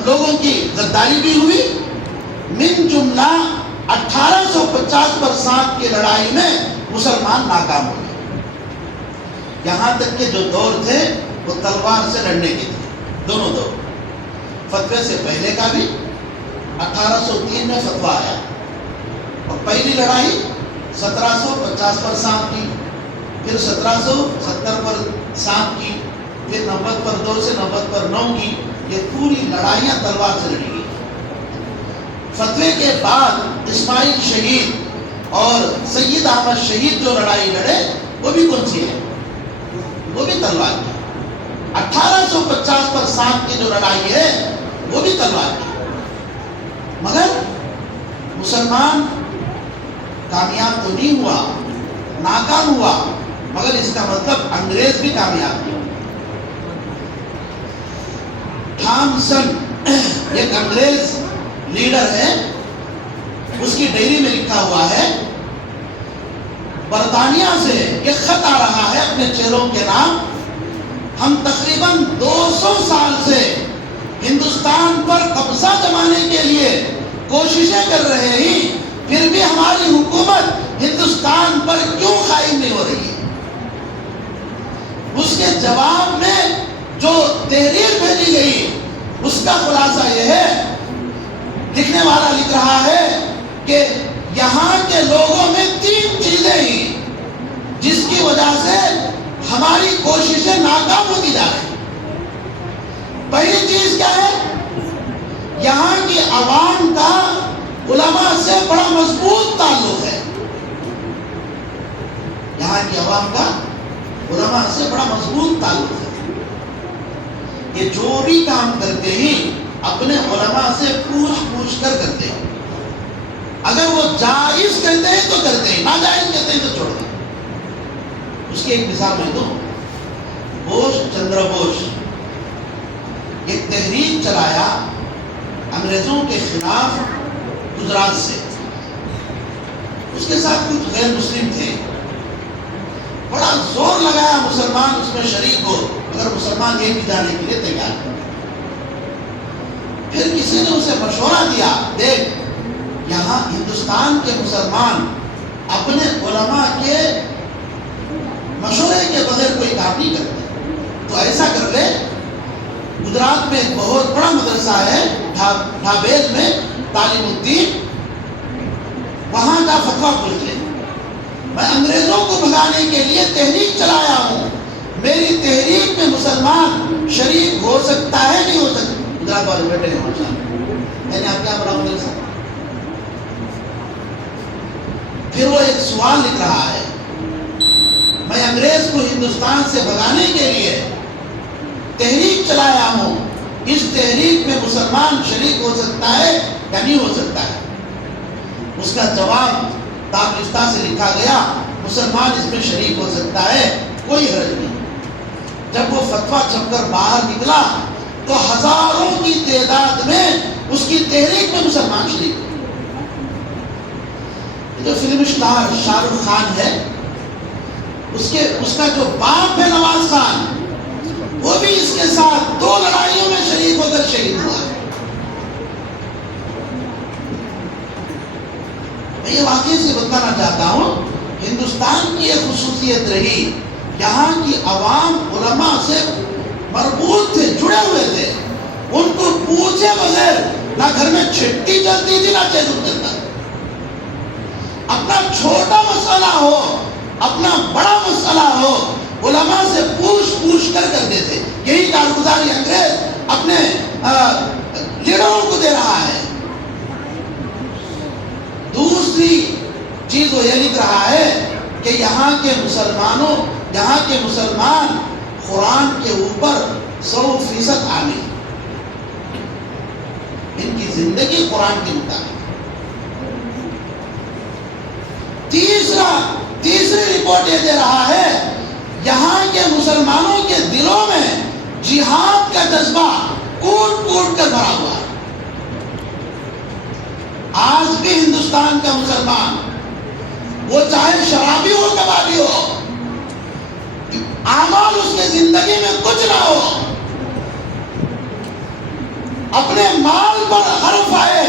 لوگوں کی غداری بھی ہوئی. من جملہ 1850 برسات کی لڑائی میں مسلمان ناکام ہو گئے. یہاں تک کہ جو دور تھے وہ تلوار سے لڑنے کے تھے. دونوں دور، فتوے سے پہلے کا بھی 1803 میں فتویٰ آیا اور پہلی لڑائی 1750 پر سانپ کی، پھر 1770 پر سانپ کی، پھر 90 پر 2 سے 90 پر 9 کی. یہ پوری لڑائیاں تلوار سے لڑی گئی. فتوے کے بعد اسماعیل شہید اور سید احمد شہید جو لڑائی لڑے وہ بھی کون سی ہے؟ وہ بھی تلوار کی. 1850 پر سانپ کی جو لڑائی ہے وہ بھی تلوار کی. مگر مسلمان کامیاب تو نہیں ہوا، ناکام ہوا، مگر اس کا مطلب انگریز بھی کامیاب نہیں. تھامسن ایک انگریز لیڈر ہے، اس کی ڈائری میں لکھا ہوا ہے برطانیہ سے ایک خط آ رہا ہے اپنے چہروں کے نام. ہم تقریباً 200 سال سے ہندوستان پر قبضہ جمانے کے لیے کوششیں کر رہے ہیں، پھر بھی ہماری حکومت ہندوستان پر کیوں قائم نہیں ہو رہی ہے؟ اس کے جواب میں جو تحریر بھیجی گئی اس کا خلاصہ یہ ہے، لکھنے والا لکھ رہا ہے کہ یہاں کے لوگوں میں 3 چیزیں ہی جس کی وجہ سے ہماری کوششیں ناکام ہوتی جا رہی ہیں. پہلی چیز کیا ہے؟ یہاں کی عوام کا علماء سے بڑا مضبوط تعلق ہے. یہاں کی عوام کا علماء سے بڑا مضبوط تعلق ہے. یہ جو بھی کام کرتے ہیں اپنے علماء سے پوچھ کر کرتے ہیں. اگر وہ جائز کرتے ہیں تو کرتے ہیں، ناجائز کرتے ہیں تو چھوڑ دیں. اس کی ایک مثال میں دوں. بوس چندر بوس ایک تحریک چلایا انگریزوں کے خلاف گجرات سے. اس کے ساتھ کچھ غیر مسلم تھے. بڑا زور لگایا مسلمان اس میں شریک ہو، مگر مسلمان یہ بھی جانے کے لیے تیار ہے. پھر کسی نے اسے مشورہ دیا، دیکھ یہاں ہندوستان کے مسلمان اپنے علماء کے مشورے کے بغیر کوئی کام نہیں کرتے، تو ایسا کر لے، گجرات میں ایک بہت بڑا مدرسہ ہے ڈھابیل میں تعلیم الدین، وہاں کا فتویٰ پوچھ لے. میں انگریزوں کو بھگانے کے لیے تحریک چلایا ہوں، میری تحریک میں مسلمان شریک ہو سکتا ہے نہیں ہو سکتا؟ گجرات والے بیٹھے ہیں ماشاء اللہ، میں نے آپ کیا بڑا مدرسہ. پھر وہ ایک سوال لکھ رہا ہے، میں انگریز کو ہندوستان سے بھگانے کے لیے تحریک چلایا ہوں، اس تحریک میں مسلمان شریک ہو سکتا ہے یا نہیں ہو سکتا ہے؟ اس کا جواب دارالفتہ سے لکھا گیا، مسلمان اس میں شریک ہو سکتا ہے، کوئی حرج نہیں. جب وہ فتویٰ چھپ کر باہر نکلا تو ہزاروں کی تعداد میں اس کی تحریک میں مسلمان شریک ہوئے. جو فلم سٹار شاہ رخ خان ہے، اس کا جو باپ ہے نواز خان، وہ بھی اس کے ساتھ 2 لڑائیوں میں شریک ہو کر شہید ہوا. میں یہ واقعی سے بتانا چاہتا ہوں، ہندوستان کی ایک خصوصیت رہی، یہاں کی عوام علماء سے مربوط تھے، جڑے ہوئے تھے. ان کو پوچھے بغیر نہ گھر میں چھٹی چلتی تھی نہ چیزوں چلتا تھا. اپنا چھوٹا مسئلہ ہو، اپنا بڑا مسئلہ ہو، علماء سے پوچھ کر کرتے تھے. یہی کارگزاری انگریز اپنے لیڈروں کو دے رہا ہے. دوسری چیز وہ یہ لکھ رہا ہے کہ یہاں کے مسلمان قرآن کے اوپر 100% عامل، ان کی زندگی قرآن کے مطابق. تیسری رپورٹ یہ دے رہا ہے، یہاں کے مسلمانوں کے دلوں میں جہاد کا جذبہ کوٹ کر بھرا ہوا ہے. آج بھی ہندوستان کا مسلمان، وہ چاہے شرابی ہو کبابی ہو، اعمال اس کے زندگی میں کچھ نہ ہو، اپنے مال پر حرف آئے،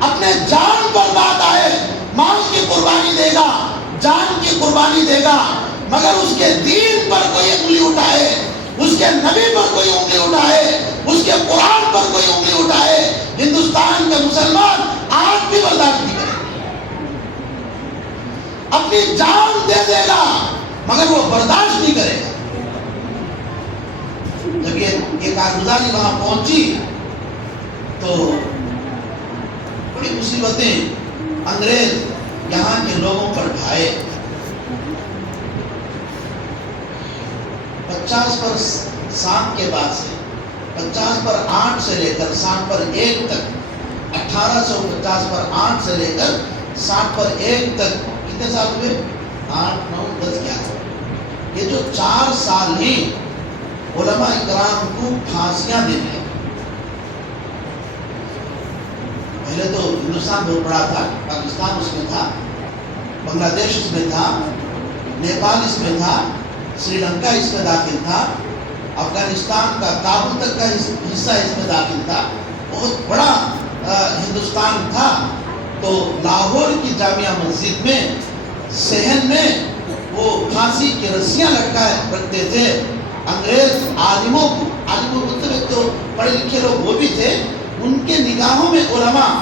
اپنے جان پر بات آئے، مال کی قربانی دے گا، جان کی قربانی دے گا، مگر اس کے دین پر کوئی انگلی اٹھائے، اس کے نبی پر کوئی انگلی اٹھائے، اس کے قرآن پر کوئی انگلی اٹھائے، ہندوستان کے مسلمان آج بھی برداشت نہیں کرے، اپنی جان دے دے گا مگر وہ برداشت نہیں کرے گا۔ جب یہ کارگزاری وہاں پہنچی تو بڑی مصیبتیں انگریز یہاں کے لوگوں پر ڈھائے۔ 50 کے بعد سے 50 سے لے کر 1 تک، 1850 سے لے کر 1 تک کتنے سال ہوئے؟ 8 9 10 11۔ یہ جو 4 سال ہیں علماء اکرام کو پھانسیاں دیتے ہیں۔ پہلے تو ہندوستان بہت بڑا تھا، پاکستان اس میں تھا، بنگلہ دیش اس میں تھا، نیپال اس میں تھا، سری لنکا اس میں داخل تھا، افغانستان کا کابل تک کا حصہ اس میں داخل تھا، بہت بڑا ہندوستان تھا۔ تو لاہور کی جامعہ مسجد میں صحن میں وہ پھانسی کی رسیاں لٹکائے رکھتے تھے۔ انگریز عالموں کو، عالموں مطلب تو پڑھے لکھے لوگ وہ بھی تھے، ان کے نگاہوں میں علماء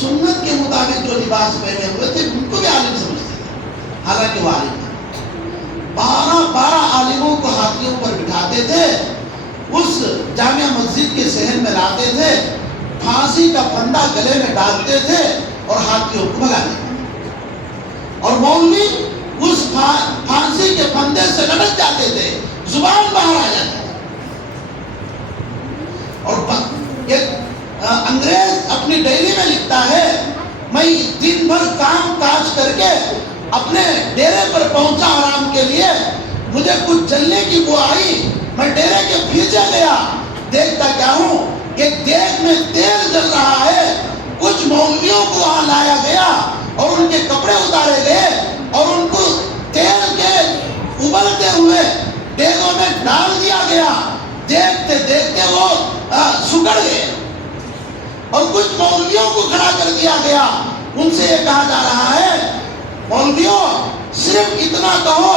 سنت کے مطابق جو لباس پہنے ہوئے تھے ان کو بھی عالم سمجھتے تھے، حالانکہ وہ عالم تھے۔ 12 عالموں کو ہاتھیوں پر بٹھاتے تھے، اس جامعہ مسجد کے صحن میں لاتے تھے، پھانسی کا پھندا گلے میں ڈالتے تھے اور ہاتھیوں کو بھگاتے تھے، اور مولوی اس پھانسی کے پھندے سے لٹک جاتے تھے، زبان باہر آ جاتی تھی۔ اور انگریز اپنی ڈائری میں لکھتا ہے، میں دن بھر کام کاج کر کے اپنے ڈیرے پر پہنچا آرام کے لیے، مجھے کچھ جلنے کی بو آئی، میں ڈیرے کے پیچھے گیا، دیکھتا کیا ہوں کہ دیگ میں تیل جل رہا ہے، کچھ مولویوں کو وہاں لایا گیا اور ان کے کپڑے اتارے گئے اور ان کو تیل کے ابلتے ہوئے دیگوں میں ڈال دیا گیا، دیکھتے دیکھتے وہ سکڑ گئے، اور کچھ مولویوں کو کھڑا کر دیا گیا، ان سے یہ کہا جا رہا ہے مولویوں صرف اتنا کہو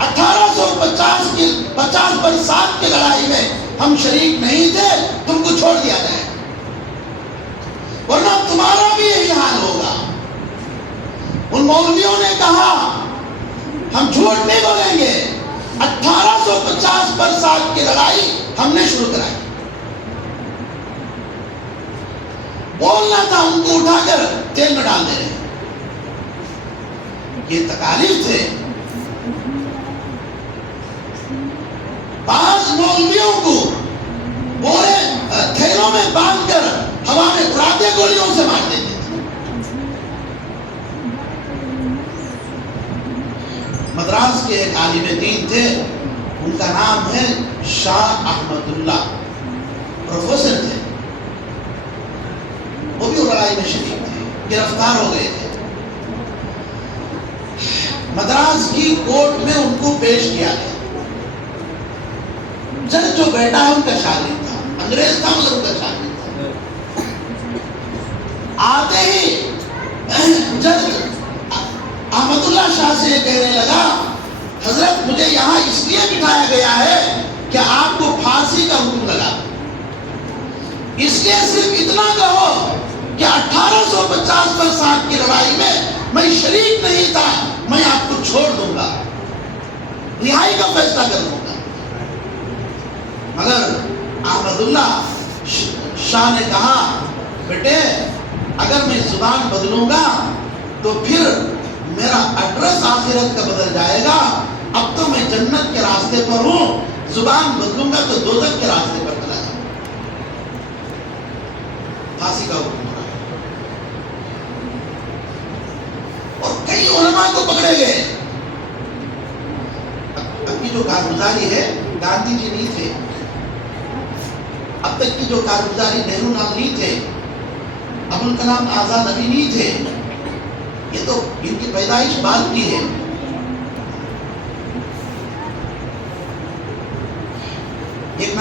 1850 برسات کی لڑائی میں ہم شریک نہیں تھے، تم کو چھوڑ دیا جائے، ورنہ تمہارا بھی یہی حال ہوگا۔ ان مولویوں نے کہا ہم جھوٹ نہیں بولیں گے، 1850 برسات کی لڑائی ہم نے شروع کرائی۔ بولنا تھا ان کو اٹھا کر تیل میں ڈال دے رہے، یہ تکالیف تھے۔ 5 مولویوں کو بورے تھیلوں میں باندھ کر ہوا میں اڑاتے، گولیوں سے مار دیتے تھے۔ مدراس کے ایک عالم دین تھے، ان کا نام ہے شاہ احمد اللہ، پروفیسر تھے، وہ بھی لڑائی میں شریک تھے، گرفتار ہو گئے تھے۔ مدراس کی کورٹ میں ان کو پیش کیا گیا۔ جج جو بیٹا ہے ان کا شاگرد تھا، انگریز تھا مگر ان کا شاگرد تھا۔ آتے ہی جج احمد اللہ شاہ سے یہ کہنے لگا، حضرت مجھے یہاں اس لیے بٹھایا گیا ہے کہ آپ کو پھانسی کا حکم لگا، اس لیے صرف اتنا کہو کہ 1850 برسات کی لڑائی میں شریک نہیں تھا، میں آپ کو چھوڑ دوں گا، رہائی کا فیصلہ کر دوں گا۔ مگر احمد اللہ شاہ نے کہا، بیٹے اگر میں زبان بدلوں گا تو پھر میرا ایڈریس آخرت کا بدل جائے گا، اب تو میں جنت کے راستے پر ہوں، زبان بدلوں گا تو دوزخ کے راستے پر چلا جاؤں۔ پھانسی کا حکم ہوا اور کئی علماء کو پکڑے گئے۔ اب کی جو کارگزاری ہے گاندھی جی نہیں تھے، اب تک کی جو کارگزاری نہرو نال نہیں تھے، ابوالکلام آزاد ابھی نہیں تھے، یہ تو ان کی پیدائش بعد کی ہے۔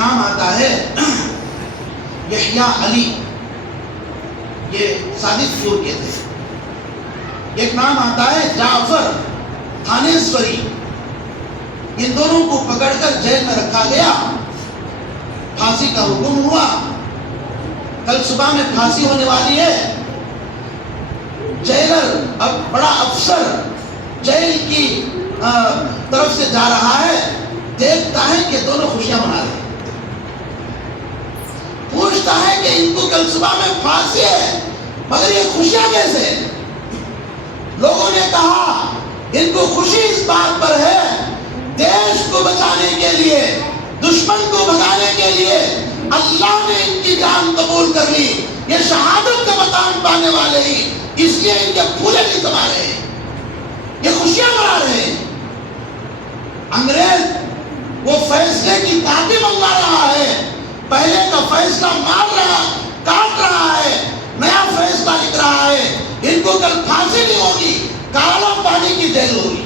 نام آتا ہے یحییٰ علی، یہ صادق پور کے تھے۔ ایک نام آتا ہے جعفر تھانیسوری، ان دونوں کو پکڑ کر جیل میں رکھا گیا، پھانسی کا حکم ہوا، کل صبح میں پھانسی ہونے والی ہے۔ جیلر اب بڑا افسر جیل کی طرف سے جا رہا ہے، دیکھتا ہے کہ دونوں خوشیاں منا رہے ہیں، پوچھتا ہے کہ ان کو کل صبح میں پھانسی ہے مگر یہ خوشیاں کیسے؟ لوگوں نے کہا ان کو خوشی اس بات پر ہے دیش کو بچانے کے لیے، دشمن کو بھگانے کے لیے اللہ نے ان کی جان قبول کر لی، یہ شہادت کا مقام پانے والے ہی، اس لیے ان کے پھولے نہیں سما رہے ہیں، یہ خوشیاں منا رہے ہیں۔ انگریز وہ فیصلے کی کاپی منگوا رہا ہے، پہلے کا فیصلہ مار رہا، کاٹ رہا ہے، نیا فیصلہ لکھ رہا ہے، ان کو کل پھانسی نہیں ہوگی، کالا پانی کی جیل ہوگی۔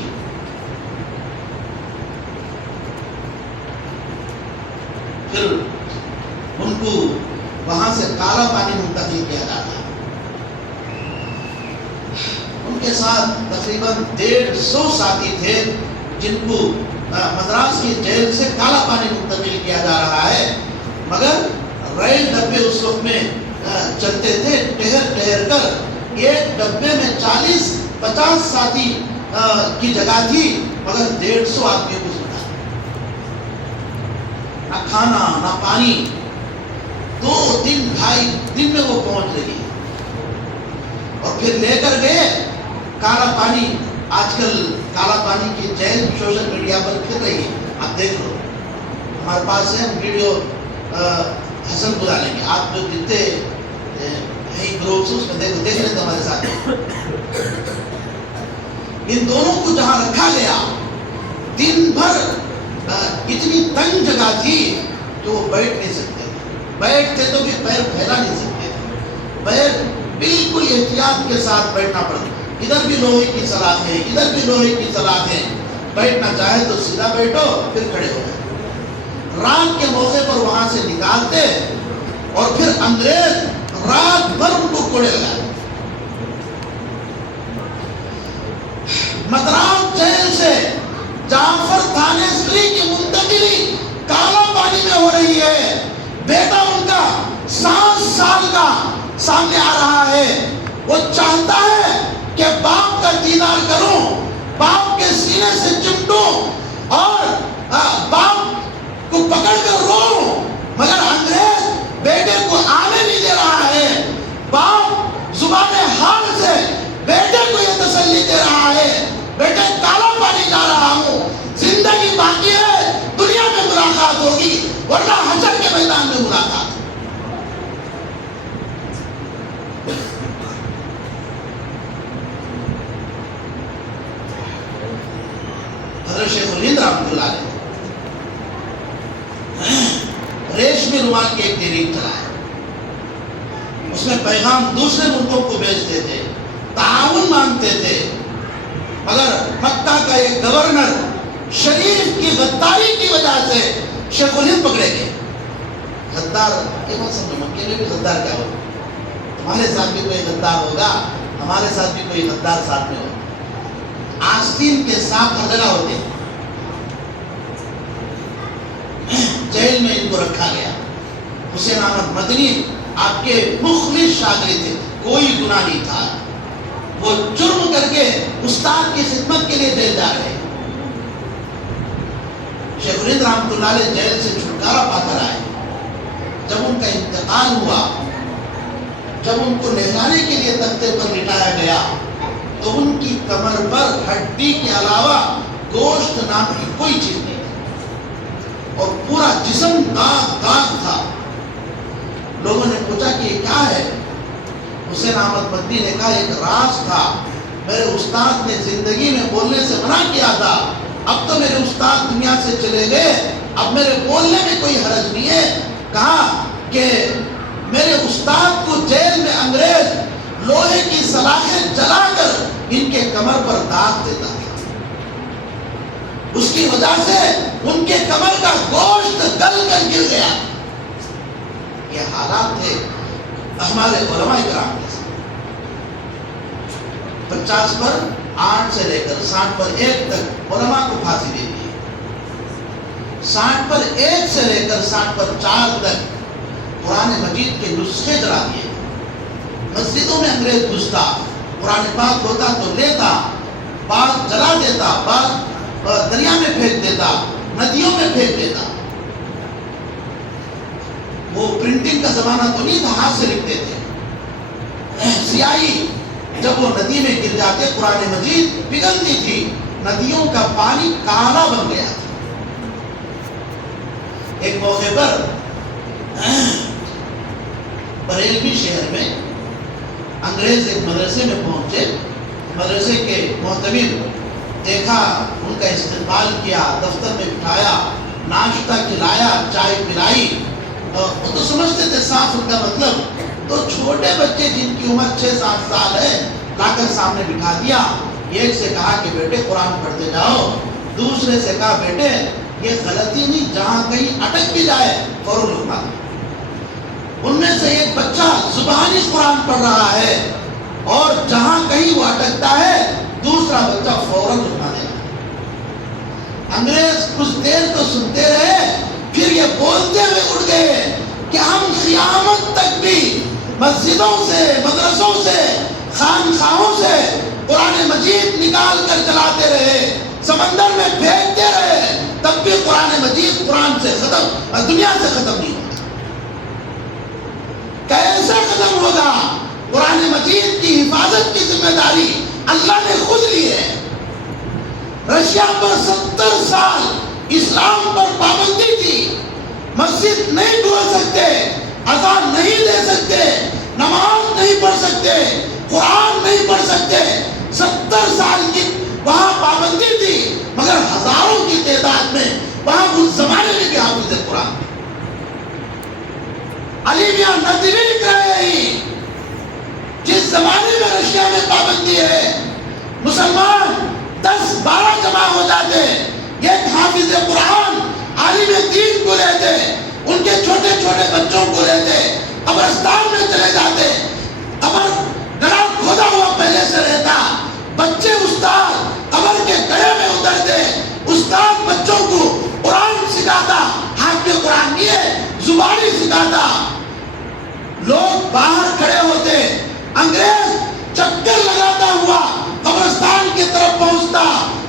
پھر ان کو وہاں سے کالا پانی منتقل کیا جاتا ہے۔ ان کے ساتھ تقریباً 150 ساتھی تھے جن کو مدراس کی جیل سے کالا پانی منتقل کیا جا رہا ہے، مگر ریل ڈبے اس وقت میں چلتے تھے ٹہر ٹہر کر، ایک ڈبے میں 40-50 ساتھی کی جگہ تھی مگر 150 آدمیوں کو سمجھا، نہ کھانا نہ پانی، 2 دن 2.5 دن میں وہ پہنچ رہی ہے، اور پھر لے کر گئے کالا پانی۔ آج کل کالا پانی کی جیل سوشل میڈیا پر پھر رہی ہے، آپ دیکھ لو، ہمارے پاس ہے ویڈیو، حسن بلا لیں گے، آپ جو جتنے ہیں گروپس اس میں دیکھ رہے تھے ہمارے ساتھ۔ ان دونوں کو جہاں رکھا گیا دن بھر اتنی تنگ جگہ تھی کہ وہ بیٹھ نہیں سکتے تھے، بیٹھتے تو بھی پیر پھیلا نہیں سکتے تھے، پیر بالکل احتیاط کے ساتھ بیٹھنا پڑتا، ادھر بھی لوہے کی سلاخیں، ادھر بھی لوہے کی سلاخیں، بیٹھنا چاہے تو سیدھا بیٹھو پھر کھڑے ہو جائے۔ رات کے موقع پر وہاں سے نکالتے اور پھر انگریز رات بھر ان کو کوڑے لگاتے۔ مدراس جیل سے جعفر تھانیسوری کی منتقلی کالا پانی میں ہو رہی ہے، بیٹا ان کا 7 سال کا سامنے آ رہا ہے، وہ چاہتا ہے کہ باپ کا دیدار کروں، باپ کے سینے سے چمٹوں اور باپ کو پکڑ کر رو، مگر انگریز بیٹے کو آنے نہیں دے رہا ہے۔ باپ زبان حال سے بیٹے کو یہ تسلی دے رہا ہے، بیٹے کالا پانی جا رہا ہوں، زندگی باقی ہے، دنیا میں ملاقات ہوگی ورنہ حشر کے میدان میں ملاقات۔ حضرت شیخ الہند رحمۃ اللہ علیہ ریشمی رومال کی ایک تحریک چلائے، اس میں پیغام دوسرے ملکوں کو بھیجتے تھے، تعاون مانگتے تھے، مگر مکہ کا ایک گورنر شریف کی غداری کی وجہ سے شیخ الہند پکڑے گئے۔ غدار یہ بات سمجھو، مکے میں بھی غدار کیا ہوگا، تمہارے ساتھ بھی کوئی غدار ہوگا، ہمارے ساتھ بھی کوئی غدار ساتھ میں ہوگا۔ آستین کے ساتھ ہر جگہ ہوتے ہیں، جیل میں ان کو رکھا گیا۔ حسین احمد مدنی آپ کے مخلص شاگرد تھے، کوئی گناہ نہیں تھا، وہ جرم کر کے استاد کی خدمت کے لیے جیل جا رہے۔ شیخ الہند رحمۃ اللہ علیہ جیل سے چھٹکارا پا کر آئے، جب ان کا انتقال ہوا، جب ان کو نہلانے کے لیے تختے پر لٹایا گیا تو ان کی کمر پر ہڈی کے علاوہ گوشت نام کی کوئی چیز نہیں تھی اور پورا جسم داغ داغ تھا۔ لوگوں نے پوچھا کہ یہ کیا ہے؟ حسین احمد مدنی نے کہا ایک راز تھا، میرے استاد نے زندگی میں بولنے سے منع کیا تھا، اب تو میرے استاد دنیا سے چلے گئے، اب میرے بولنے میں کوئی حرج نہیں ہے۔ کہا کہ میرے استاد کو جیل میں انگریز لوہے کی سلاخیں جلا کر ان کے کمر پر داغ دیتا تھا، اس کی وجہ سے ان کے کمر کا گوشت گل کر گر گیا. یہ حالات تھے ہمارے علماء کرام کے ساتھ. 50 پر 8 سے لے کر 60 پر 1 تک علماء کو پھانسی دے دی. 60 پر 1 سے لے کر 60 پر 4 تک قرآن مجید کے نسخے جلا دیے. مسجدوں میں انگریز گھستا، قرآن پاک ہوتا تو لیتا، بعض جلا دیتا، بعض دریا میں پھینک دیتا، ندیوں میں پھینک دیتا. وہ پرنٹنگ کا زمانہ تو نہیں تھا، ہاتھ سے لکھتے تھے. سیاہی جب وہ ندی میں گر جاتے قرآن مجید پگھلتی تھی، ندیوں کا پانی کالا بن گیا تھا. ایک موقع پر بریلوی شہر میں انگریز ایک مدرسے میں پہنچے. مدرسے کے محتمل دیکھا، ان کا استقبال کیا، دفتر میں بٹھایا، ناشتہ کھلایا، چائے پلائی. وہ تو سمجھتے تھے صاف ان کا مطلب. تو چھوٹے بچے جن کی عمر 6-7 سال ہے لا کر سامنے بٹھا دیا. ایک سے کہا کہ بیٹے قرآن پڑھتے جاؤ، دوسرے سے کہا بیٹے یہ غلطی نہیں، جہاں کہیں اٹک بھی جائے فوراً رکنا. ان میں سے ایک بچہ زبانی قرآن پڑھ رہا ہے اور جہاں کہیں وہ اٹکتا ہے دوسرا بچہ فوراً رکنا دے. انگریز کچھ دیر تو سنتے رہے، پھر یہ بولتے ہوئے اٹھ گئے کہ ہم قیامت تک بھی مسجدوں سے، مدرسوں سے، خانقاہوں سے قرآن مجید نکال کر چلاتے رہے، سمندر میں پھینکتے رہے، تب بھی قرآن مجید قرآن سے ختم، دنیا سے ختم نہیں ہوگا. کیسے ختم ہوگا؟ قرآن مجید کی حفاظت کی ذمہ داری اللہ نے خود لی ہے. رشیا پر 70 سال اسلام پر پابندی تھی. مسجد نہیں کھول سکتے، اذان نہیں دے سکتے، نماز نہیں پڑھ سکتے، قرآن نہیں پڑھ سکتے. 70 سال کی وہاں پابندی تھی، مگر ہزاروں کی تعداد میں وہاں اس زمانے میں بھی حافظ قرآن. علی میاں ندوی لکھ رہے ہیں جس زمانے میں رشیا میں پابندی ہے، مسلمان 10-12 جمع ہو جاتے، ایک حافظ قرآن عالم دین کو لیتے، ان کے چھوٹے چھوٹے بچوں کو لیتے، قبرستان میں چلے جاتے. قبر گڑھا کھودا ہوا پہلے سے رہتا، بچے استاد قبر کے گڑھے میں اترتے، استاد بچوں کو قرآن سکھاتا، ہاتھ میں قرآن لیے زبانی سکھاتا. لوگ باہر کھڑے ہوتے، انگریز چکر لگاتا ہوا قبرستان کی طرف پہنچتا،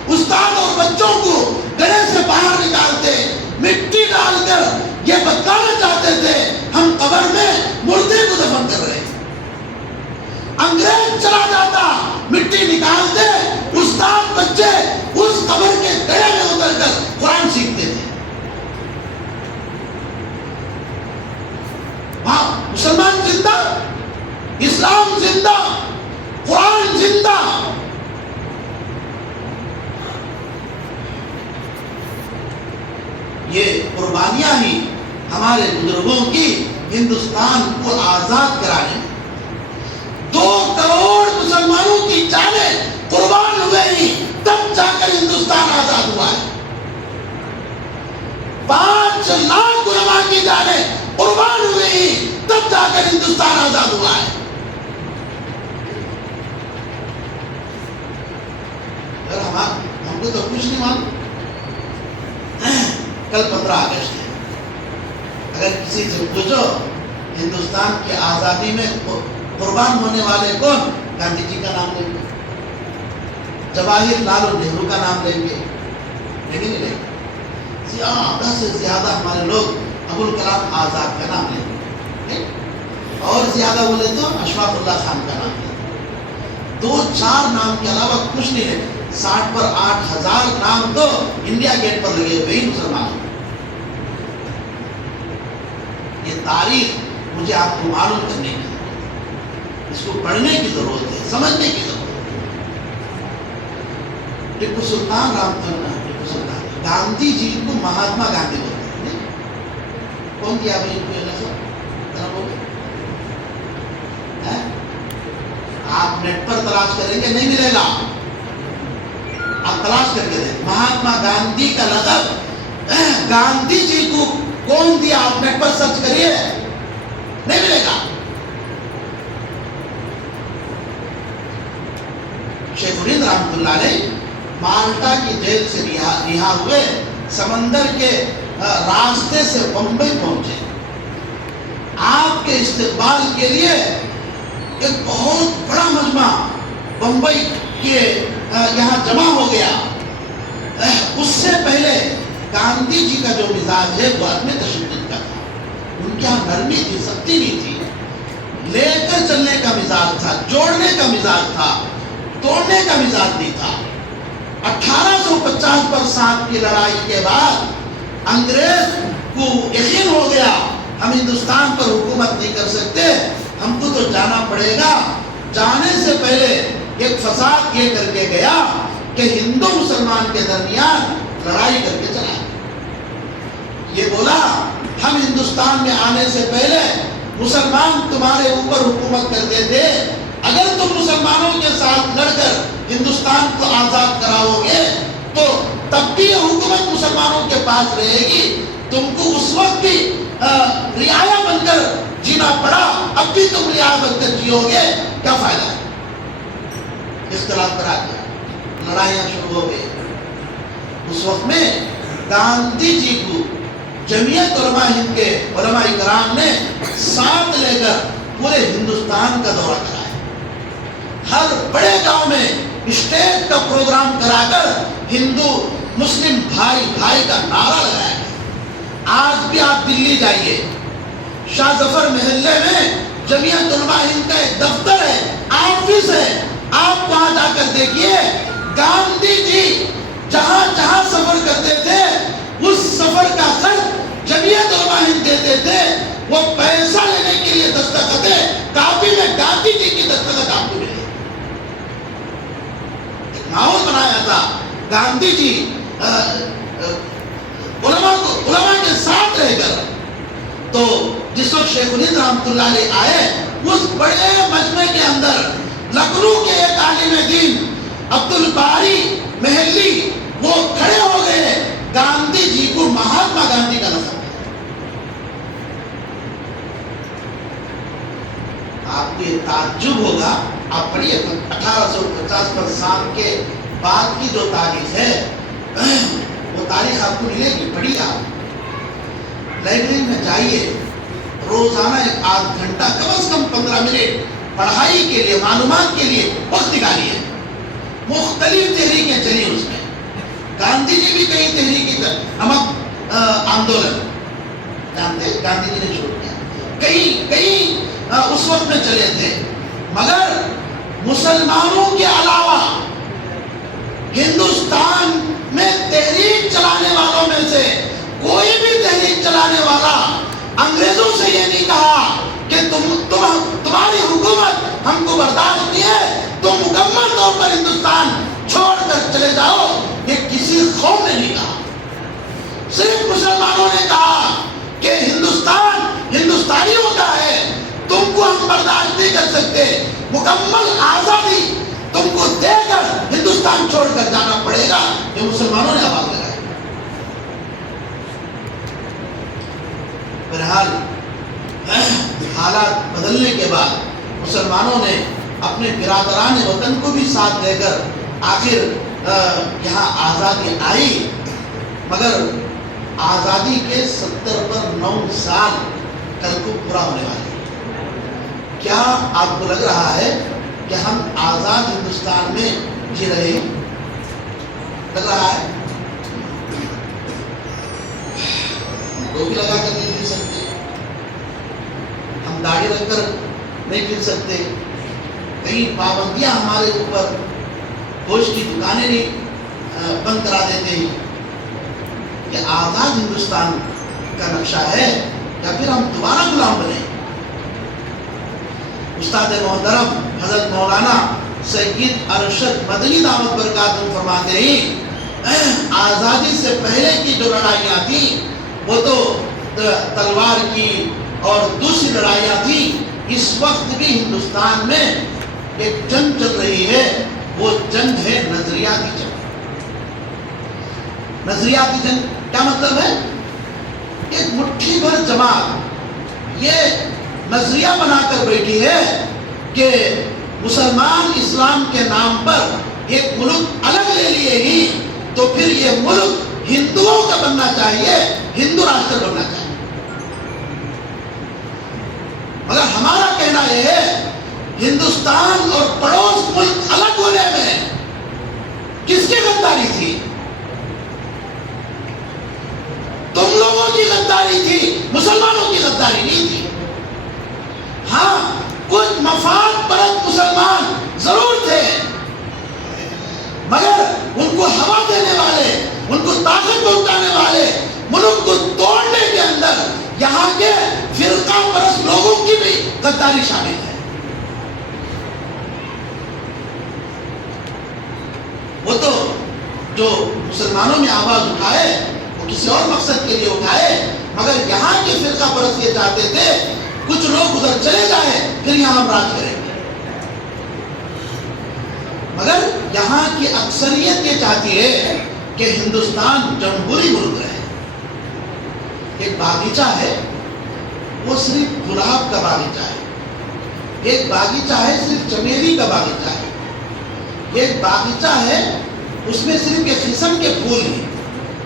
استاد اور بچوں کو گڑھے سے باہر نکالتے، مٹی ڈال کر یہ بتانا چاہتے تھے ہم قبر میں مردے کو دفن کر رہے ہیں. انگریز چلا جاتا، مٹی نکالتے، استاد بچے اس قبر کے گڑھے میں اتر کر قرآن سیکھتے تھے. مسلمان زندہ، اسلام زندہ، قرآن زندہ. یہ قربانیاں ہی ہمارے بزرگوں کی ہندوستان کو آزاد کرانے میں. 2 کروڑ مسلمانوں کی جانیں قربان ہوئے ہی تب جا کر ہندوستان آزاد ہوا ہے. 5 لاکھ علماء کی جانیں قربان ہوئے ہی تب جا کر ہندوستان آزاد ہوا ہے. ہم کو تو کچھ نہیں معلوم. کل 15 اگست ہے. اگر کسی سے پوچھو ہندوستان کی آزادی میں قربان ہونے والے کون، گاندھی جی کا نام لیں گے، جواہر لال نہرو کا نام لیں گے، لیکن نہیں لیں گے. زیادہ سے زیادہ ہمارے لوگ ابوالکلام آزاد کا نام لیں گے، اور زیادہ بولے تو اشفاق اللہ خان کا نام لیں گے. 2-4 نام کے علاوہ کچھ نہیں لیں گے. 60 پر 8,000 نام تو انڈیا گیٹ پر لگے ہوئے مسلمان. یہ تاریخ مجھے آپ کو معلوم کرنے کی، اس کو پڑھنے کی ضرورت ہے، سمجھنے کی ضرورت ہے. ٹیپو سلطان ٹیپو سلطان گاندھی جی کو مہاتما گاندھی بولتے ہیں. کون کیا بھائی ان کو لفظ بولے؟ آپ نیٹ پر تلاش کریں گے نہیں ملے گا. آپ تلاش کر کے دیکھیں مہاتما گاندھی کا لقب گاندھی جی کو کون دیا؟ آپ نیٹ پر سرچ کریے، نہیں ملے گا۔ شیخ الہند رحمۃ اللہ علیہ مالٹا کی جیل سے رہا ہوئے سمندر کے راستے سے بمبئی پہنچے۔ آپ کے استقبال کے لیے ایک بہت بڑا مجمع بمبئی کے یہاں جمع ہو گیا۔ اس سے پہلے گاندھی جی کا جو مزاج ہے وہ عدم تشدد کا تھا، ان کے یہاں نرمی تھی، سختی نہیں تھی، لے کر چلنے کا مزاج تھا، جوڑنے کا مزاج تھا، توڑنے کا مزاج نہیں تھا۔ 1850 کی لڑائی کے بعد انگریز کو یقین ہو گیا ہم ہندوستان پر حکومت نہیں کر سکتے، ہم کو تو جانا پڑے گا۔ جانے سے پہلے ایک فساد یہ کر کے گیا کہ ہندو مسلمان کے درمیان لڑائی کر کے چلا۔ یہ بولا ہم ہندوستان میں آنے سے پہلے مسلمان تمہارے اوپر حکومت کرتے تھے، اگر تم مسلمانوں کے ساتھ لڑ کر ہندوستان کو آزاد کراؤ گے تو تب بھی یہ حکومت مسلمانوں کے پاس رہے گی، تم کو اس وقت بھی رعایا بن کر جینا پڑا، اب بھی تم رعایا بن کر جیو گے، کیا فائدہ ہے؟ اختلاف پر آ گیا، لڑائیاں شروع ہو گئی۔ اس وقت میں گاندھی جی کو جمعیت علماء ہند کے علماء کرام نے ساتھ لے کر پورے ہندوستان کا دورہ کرایا۔ ہر بڑے گاؤں میں اسٹیج کا پروگرام کرا کر ہندو مسلم بھائی بھائی کا نعرہ لگایا گیا۔ آج بھی آپ دلی جائیے، شاہ ظفر محلے میں جمعیت علماء ہند کا ایک دفتر ہے، آفس ہے، آپ وہاں جا کر دیکھیے گاندھی جی جہاں جہاں سفر کرتے تھے اس سفر کا خرچ جمعیت علماء ہند دیتے تھے۔ وہ پیسہ لینے کے لیے دستخطیں کاپی میں گاندھی جی کی دستخط آپ کو ملے۔ ماحول بنایا تھا گاندھی جی علماء کے ساتھ رہ کر۔ تو جس وقت شیخ الہند رحمۃ اللہ علیہ آئے اس بڑے مجمع کے اندر لکھنؤ کے ایک عالم دین عبد الباری محلی وہ کھڑے ہو گئے، گاندھی جی کو مہاتما گاندھی کا لقب۔ آپ کو یہ تعجب ہوگا، آپ پڑھیے 1850 کے بعد کی جو تاریخ ہے وہ تاریخ آپ کو ملے گی، پڑھیے آپ لائبریری میں جائیے، روزانہ ایک آدھ گھنٹہ کم از کم 15 منٹ پڑھائی کے لیے، معلومات کے لیے وقت نکالیے۔ مختلف تحریکیں چلی اس میں، گاندھی جی بھی کئی تحریکی نمک آندولن جانتے ہیں، گاندھی جی نے شروع کیا، کئی اس وقت میں چلے تھے، مگر مسلمانوں کے علاوہ ہندوستان میں تحریک چلانے والوں میں سے کوئی بھی تحریک چلانے والا انگریزوں سے یہ نہیں کہا کہ تمہاری حکومت ہم کو برداشت نہیں ہے، تم مکمل طور پر ہندوستان چھوڑ کر چلے جاؤ، یہ کسی قوم نے نہیں کہا۔ صرف مسلمانوں نے کہا کہ ہندوستان ہندوستانیوں کا ہے، تم کو ہم برداشت نہیں کر سکتے، مکمل آزادی تم کو دے کر ہندوستان چھوڑ کر جانا پڑے گا، یہ مسلمانوں نے آواز لگائی۔ بہرحال حالات بدلنے کے بعد مسلمانوں نے اپنے برادران وطن کو بھی ساتھ لے کر آخر یہاں آزادی آئی، مگر آزادی کے 70 پر 9 سال کل کو پورا ہونے والے۔ کیا آپ کو لگ رہا ہے کہ ہم آزاد ہندوستان میں جی رہے ہیں؟ لگ رہا ہے؟ ٹوپی لگا کر نہیں پھر سکتے، ہم داڑھی رکھ کر نہیں پھر سکتے، کئی پابندیاں ہمارے اوپر، گوشت کی دکانیں نہیں بند کرا دیتے ہیں۔ یہ آزاد ہندوستان کا نقشہ ہے یا پھر ہم دوبارہ غلام بنے؟ استاد محترم حضرت مولانا سید ارشد مدنی دعوت برکاتہ فرماتے ہیں آزادی سے پہلے کی جو لڑائیاں تھیں وہ تو تلوار کی اور دوسری لڑائیاں تھیں، اس وقت بھی ہندوستان میں ایک جنگ چل رہی ہے، وہ جنگ ہے نظریاتی جنگ۔ نظریاتی جنگ کیا مطلب ہے؟ ایک مٹھی بھر جماعت یہ نظریہ بنا کر بیٹھی ہے کہ مسلمان اسلام کے نام پر ایک ملک الگ لے لیے گی تو پھر یہ ملک ہندوؤں کا بننا چاہیے، ہندو راشٹر بننا چاہیے۔ مگر ہمارا کہنا یہ ہے ہندوستان اور پڑوس ملک الگ ہونے میں کس کی غداری تھی؟ تم لوگوں کی غداری تھی، مسلمانوں کی غداری نہیں تھی۔ ہاں کچھ مفاد پرست مسلمان ضرور تھے، مگر ان کو ہوا دینے والے، ان کو طاقت پہنچانے والے، ملک کو توڑنے کے اندر یہاں کے فرقہ پرست لوگوں کی بھی غداری شامل ہے۔ وہ تو جو مسلمانوں میں آواز اٹھائے وہ کسی اور مقصد کے لیے اٹھائے، مگر یہاں کے فرقہ پرست یہ چاہتے تھے کچھ لوگ ادھر چلے جائیں پھر یہاں ہم راج کریں گے، مگر یہاں کی اکثریت یہ چاہتی ہے کہ ہندوستان جمہوری ملک رہے۔ ایک باغیچہ ہے وہ صرف گلاب کا باغیچہ ہے، ایک باغیچہ ہے صرف چمیلی کا باغیچہ ہے، ایک باغیچہ ہے اس میں صرف ایک قسم کے پھول ہیں،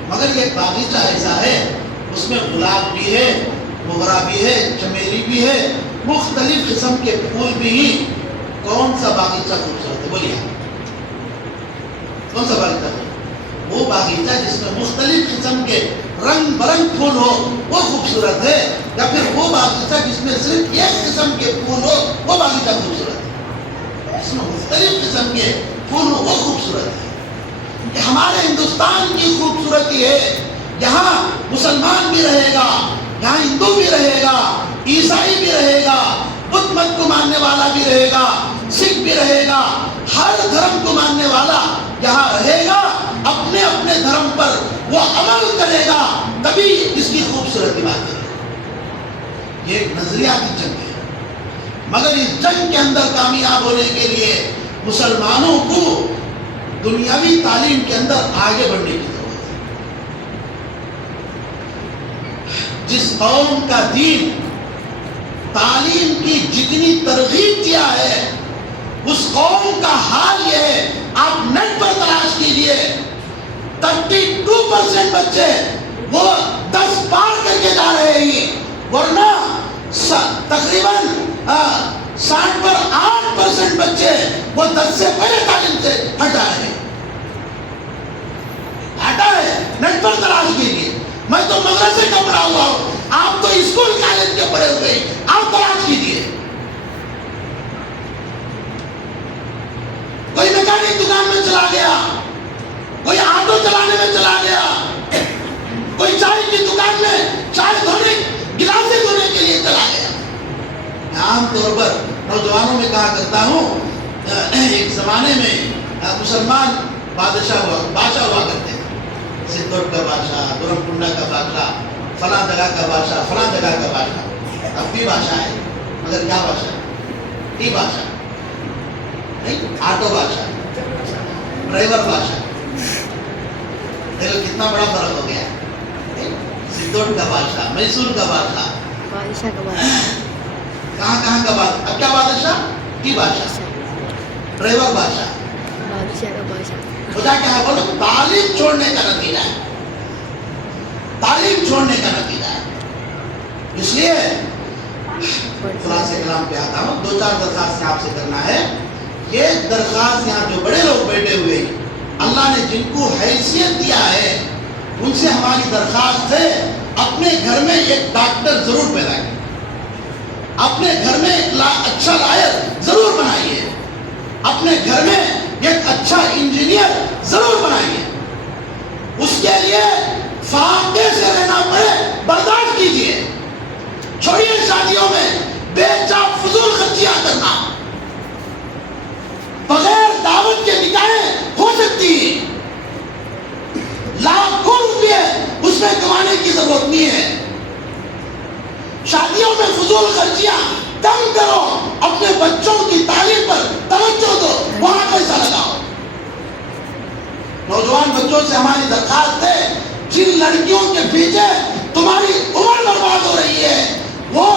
مگر ایک باغیچہ ایسا ہے اس میں گلاب بھی ہے، موگرا بھی ہے، چمیلی بھی ہے، مختلف قسم کے پھول بھی ہیں۔ کون سا باغیچہ خوبصورت ہے؟ بولیے کون سا باغیچہ ہے؟ وہ باغیچہ جس میں مختلف قسم کے رنگ برنگ پھول ہو وہ خوبصورت ہے، یا پھر وہ باغیچہ جس میں صرف ایک قسم کے پھول ہو وہ باغیچہ خوبصورت ہے؟ جس میں مختلف قسم کے پھول ہو وہ خوبصورت ہے۔ یہ ہمارے ہندوستان کی خوبصورتی ہے، یہاں مسلمان بھی رہے گا، یہاں ہندو بھی رہے گا، عیسائی بھی رہے گا، بدھ مت کو ماننے والا بھی رہے گا، سکھ بھی رہے گا، ہر دھرم کو ماننے والا یہاں رہے گا، اپنے اپنے دھرم پر وہ عمل کرے گا، تبھی اس کی خوبصورتی بات ہے۔ یہ ایک نظریاتی جنگ ہے، مگر اس جنگ کے اندر کامیاب ہونے کے لیے مسلمانوں کو دنیاوی تعلیم کے اندر آگے بڑھنے کی ضرورت ہے۔ جس قوم کا دین تعلیم کی جتنی ترغیب دیا ہے اس قوم کا حال یہ ہے، آپ نیٹ پر تلاش کیجئے 32% بچے وہ 10 پار کر کے جا رہے ہیں، ورنہ تقریباً 60% بچے وہ 10 سے پہلے تعلیم سے ہٹ جا رہے ہیں۔ ہٹا ہے، نیٹ پر تلاش کیجئے۔ میں تو مدرسے کا پڑھا ہوا ہوں، آپ تو اسکول کالج کے پڑھے ہوئے ہیں، آپ تلاش کیجئے۔ کوئی میکینک دکان میں چلا گیا، کوئی آٹو چلانے میں چلا گیا، کوئی چائے کی دکان میں چائے دھونے گلاسیں دھونے کے لیے چلا گیا۔ میں عام طور پر نوجوانوں میں کہا کرتا ہوں، ایک زمانے میں مسلمان بادشاہ ہوا کرتے تھے، سندھوٹ کا بادشاہ، دورم کنڈا کا بادشاہ، فلاں جگہ کا بادشاہ، فلاں جگہ کا بادشاہ۔ اب بھی بادشاہ ہے، مگر کیا بادشاہ؟ ٹی بادشاہ نہیں، آٹو بادشاہ، ڈرائیور بادشاہ۔ دیکھو کتنا بڑا فرق ہو گیا ہے۔ سندھوٹ کا بادشاہ، میسور کا بادشاہ، کہاں کا بادشاہ، اب کیا بادشاہ؟ ٹی بادشاہ، ڈرائیور بادشاہ۔ وجہ کیا ہے؟ بولو تعلیم چھوڑنے کا نتیجہ ہے، تعلیم چھوڑنے کا نتیجہ ہے۔ اس لیے خلاصے کلام پہ آتا ہوں، 2-4 درخواستیں آپ سے کرنا ہے۔ یہ درخواست یہاں جو بڑے لوگ بیٹھے ہوئے ہیں، اللہ نے جن کو حیثیت دیا ہے ان سے ہماری درخواست ہے اپنے گھر میں ایک ڈاکٹر ضرور پیدا کریں، اپنے گھر میں ایک اچھا لائر ضرور بنائیے، اپنے گھر میں ایک اچھا انجینئر ضرور بنائیے۔ اس کے لیے فاقے سے رہنا پڑے برداشت کیجئے، چھوڑیے شادیوں میں بے جا فضول خرچیاں کرنا۔ بغیر دعوت کے نکاحیں ہو سکتی ہیں، لاکھوں روپے اس میں کمانے کی ضرورت نہیں ہے۔ شادیوں میں فضول خرچیاں کم کرو، اپنے بچوں کی تعلیم پر توجہ دو، وہاں پیسہ لگاؤ۔ نوجوان بچوں سے ہماری درخواست ہے پیچھے تمہاری عمر برباد ہو رہی ہے، وہ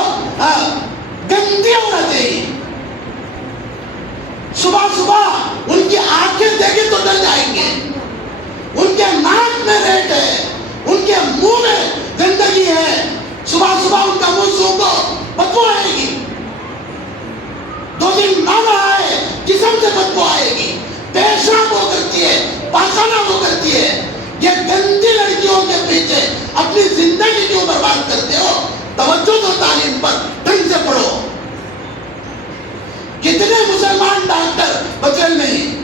گندی عورتیں ہیں. صبح صبح ان کی آنکھیں دیکھیں تو ڈر جائیں گے، ان کے ناک میں ریٹ ہے، ان کے منہ میں گندگی ہے. صبح صبح ان کا منہ سونگو بدبو آئے گی، 2 دن نہ نہائے جسم سے بدبو آئے گی، پیشاب وہ کرتی ہے، پاخانہ وہ کرتی ہے. یہ گندی لڑکیوں کے پیچھے اپنی زندگی کیوں برباد کرتے ہو؟ توجہ دو تعلیم پر، ڈھنگ سے پڑھو. کتنے مسلمان ڈاکٹر بچیل نہیں،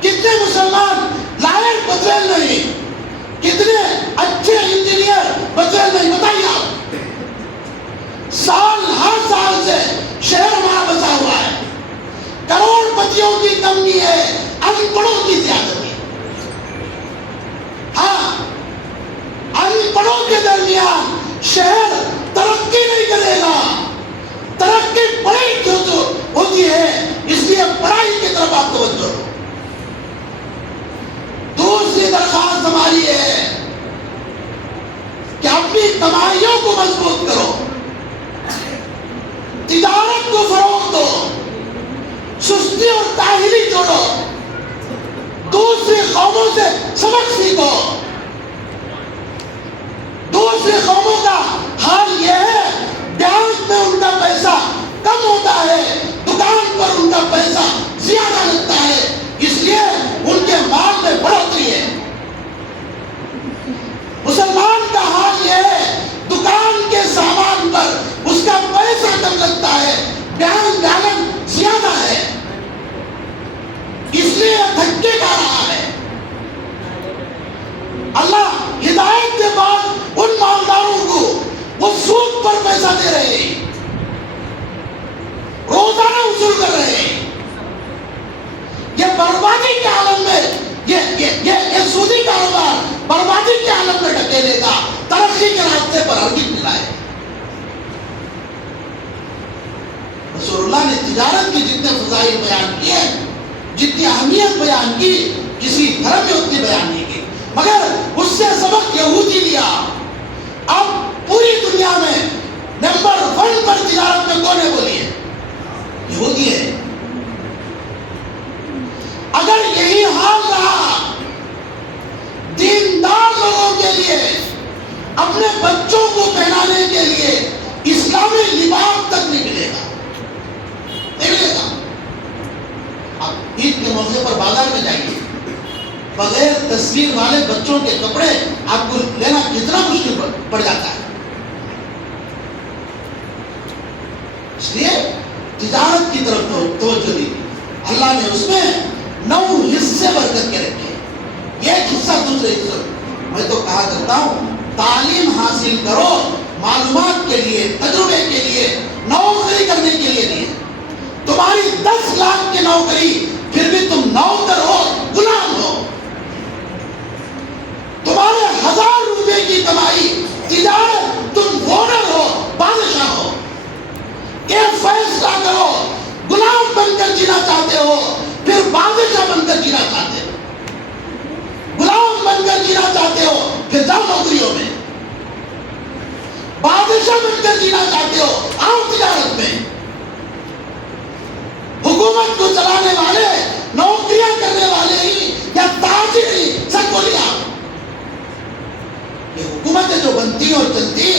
کتنے مسلمان لائر بچیل نہیں، کتنے اچھے انجینئر بچیل نہیں، بتائیے آپ. سال ہر سال سے شہر ہمارا بسا ہوا ہے، کروڑ پتیوں کی کمی ہے، ان پڑھوں کی زیادتی. ہاں، ان پڑھوں کے درمیان شہر ترقی نہیں کرے گا. ترقی پڑھائی جو ہوتی ہے، اس لیے پڑھائی کی طرف آپ توجہ دو. دوسری درخواست ہماری ہے کہ اپنی کمائیوں کو مضبوط کرو، تجارت کو فروغ دو، سستی اور کاہلی چھوڑو، دوسری قوموں سے سبق سیکھو. دوسری قوموں کا حال یہ ہے، بینک میں ان کا پیسہ کم ہوتا ہے، دکان پر ان کا پیسہ زیادہ لگتا ہے، اس لیے ان کے مال میں بڑھوتری ہے. مسلمان کا حال یہ ہے، دکان کے سامان پر اس کا پیسہ کم لگتا ہے، بینک بیلنس زیادہ ہے، اس لیے دھکے کھا رہا ہے. اللہ ہدایت کے بعد ان مالداروں کو وہ سود پر پیسہ دے رہے ہیں، روزانہ وصول کر رہے ہیں. یہ بربادی کے عالم میں یہ سودی کاروبار بربادی کے عالم میں ڈھکیلے گا، ترقی کے راستے پر ہرگز ملا ہے. رسول اللہ نے تجارت کی جتنے فضائل بیان کیے، جتنی اہمیت بیان کی، کسی دھرم میں اتنی بیان نہیں کی. مگر اس سے سبق یہودی لیا. اب پوری دنیا میں نمبر 1 پر تجارت میں کون ہے بولیے؟ یہودی ہے. اگر یہی حال رہا دیندار لوگوں کے لیے، اپنے بچوں کو پہنانے کے لیے اسلامی لباس تک نہیں ملے گا، نہیں ملے گا. آپ عید کے موقع پر بازار میں جائیے، بغیر تصویر والے بچوں کے کپڑے آپ کو لینا کتنا مشکل پڑ جاتا ہے. اس لیے تجارت کی طرف توجہ دی. اللہ نے اس میں 9 حصے برکت کے رکھے، ایک حصہ دوسرے حصے. میں تو کہا کرتا ہوں، تعلیم حاصل کرو معلومات کے لیے، تجربے کے لیے، نوکری کرنے کے لیے نہیں. تمہاری 10 لاکھ کی نوکری، پھر بھی تم نوکر ہو، غلام ہو. تمہارے 1000 روپے کی کمائی تجارت، تم اونر ہو، بادشاہ ہو. یہ فیصلہ کرو، غلام بن کر جینا چاہتے ہو پھر بادشاہ بن کر جینا چاہتے ہو. غلام بن کر جینا چاہتے ہو پھر جاؤ نوکریوں میں. بادشاہ بن کر جینا چاہتے ہو آؤ تجارت میں. حکومت کو چلانے والے، نوکریاں کرنے والے ہی یا تاجر ہی، سب بولیے آپ. یہ حکومتیں جو بنتی اور چلتی،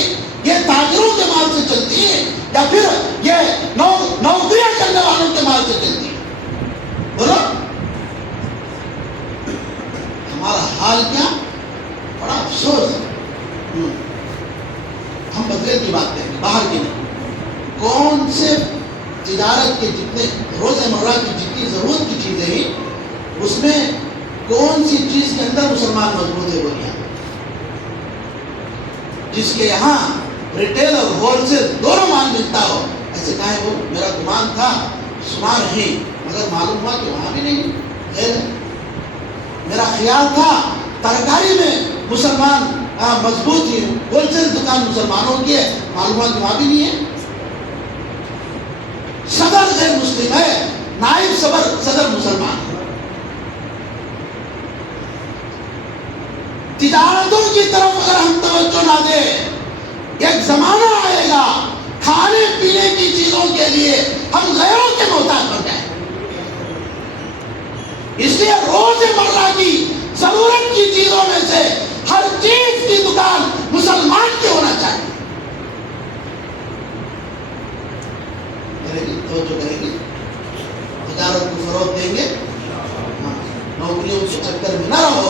یہ تاجروں کے مال سے چلتی ہے یا پھر یہ نوکریاں کرنے والوں کے مال سے چلتی ہے؟ بولو. ہمارا حال کیا؟ بڑا افسوس. ہم بدلے کی بات کریں گے، باہر کی نہیں. کون سے تجارت کے جتنے روزمرہ کی جتنی ضرورت کی چیزیں ہیں، اس میں کون سی چیز کے اندر مسلمان مضبوط ہے بولیے؟ جس کے یہاں ریٹیل اور ہول سیل دونوں مال ملتا ہو. ایسے کہا ہے وہ میرا گمان تھا شمار ہے، مگر معلوم ہوا کہ وہاں بھی نہیں ہے. میرا خیال تھا ترکاری میں مسلمان مضبوط ہی، ہول سیل دکان مسلمانوں کی ہے، معلوم ہوا کہ وہاں بھی نہیں ہے. صدر غیر مسلم ہے، نائب صدر مسلمان ہے. تجارتوں کی طرف اگر ہم توجہ نہ دیں، ایک زمانہ آئے گا کھانے پینے کی چیزوں کے لیے ہم غیروں کے محتاج بن جائیں۔ اس لیے روزمرہ کی ضرورت کی چیزوں میں سے ہر چیز کی دکان مسلمان کی ہونا چاہیے۔ توجہ کریں گے، تجارت کو فروغ دیں گے، نوکریوں کے چکر میں نہ رہو،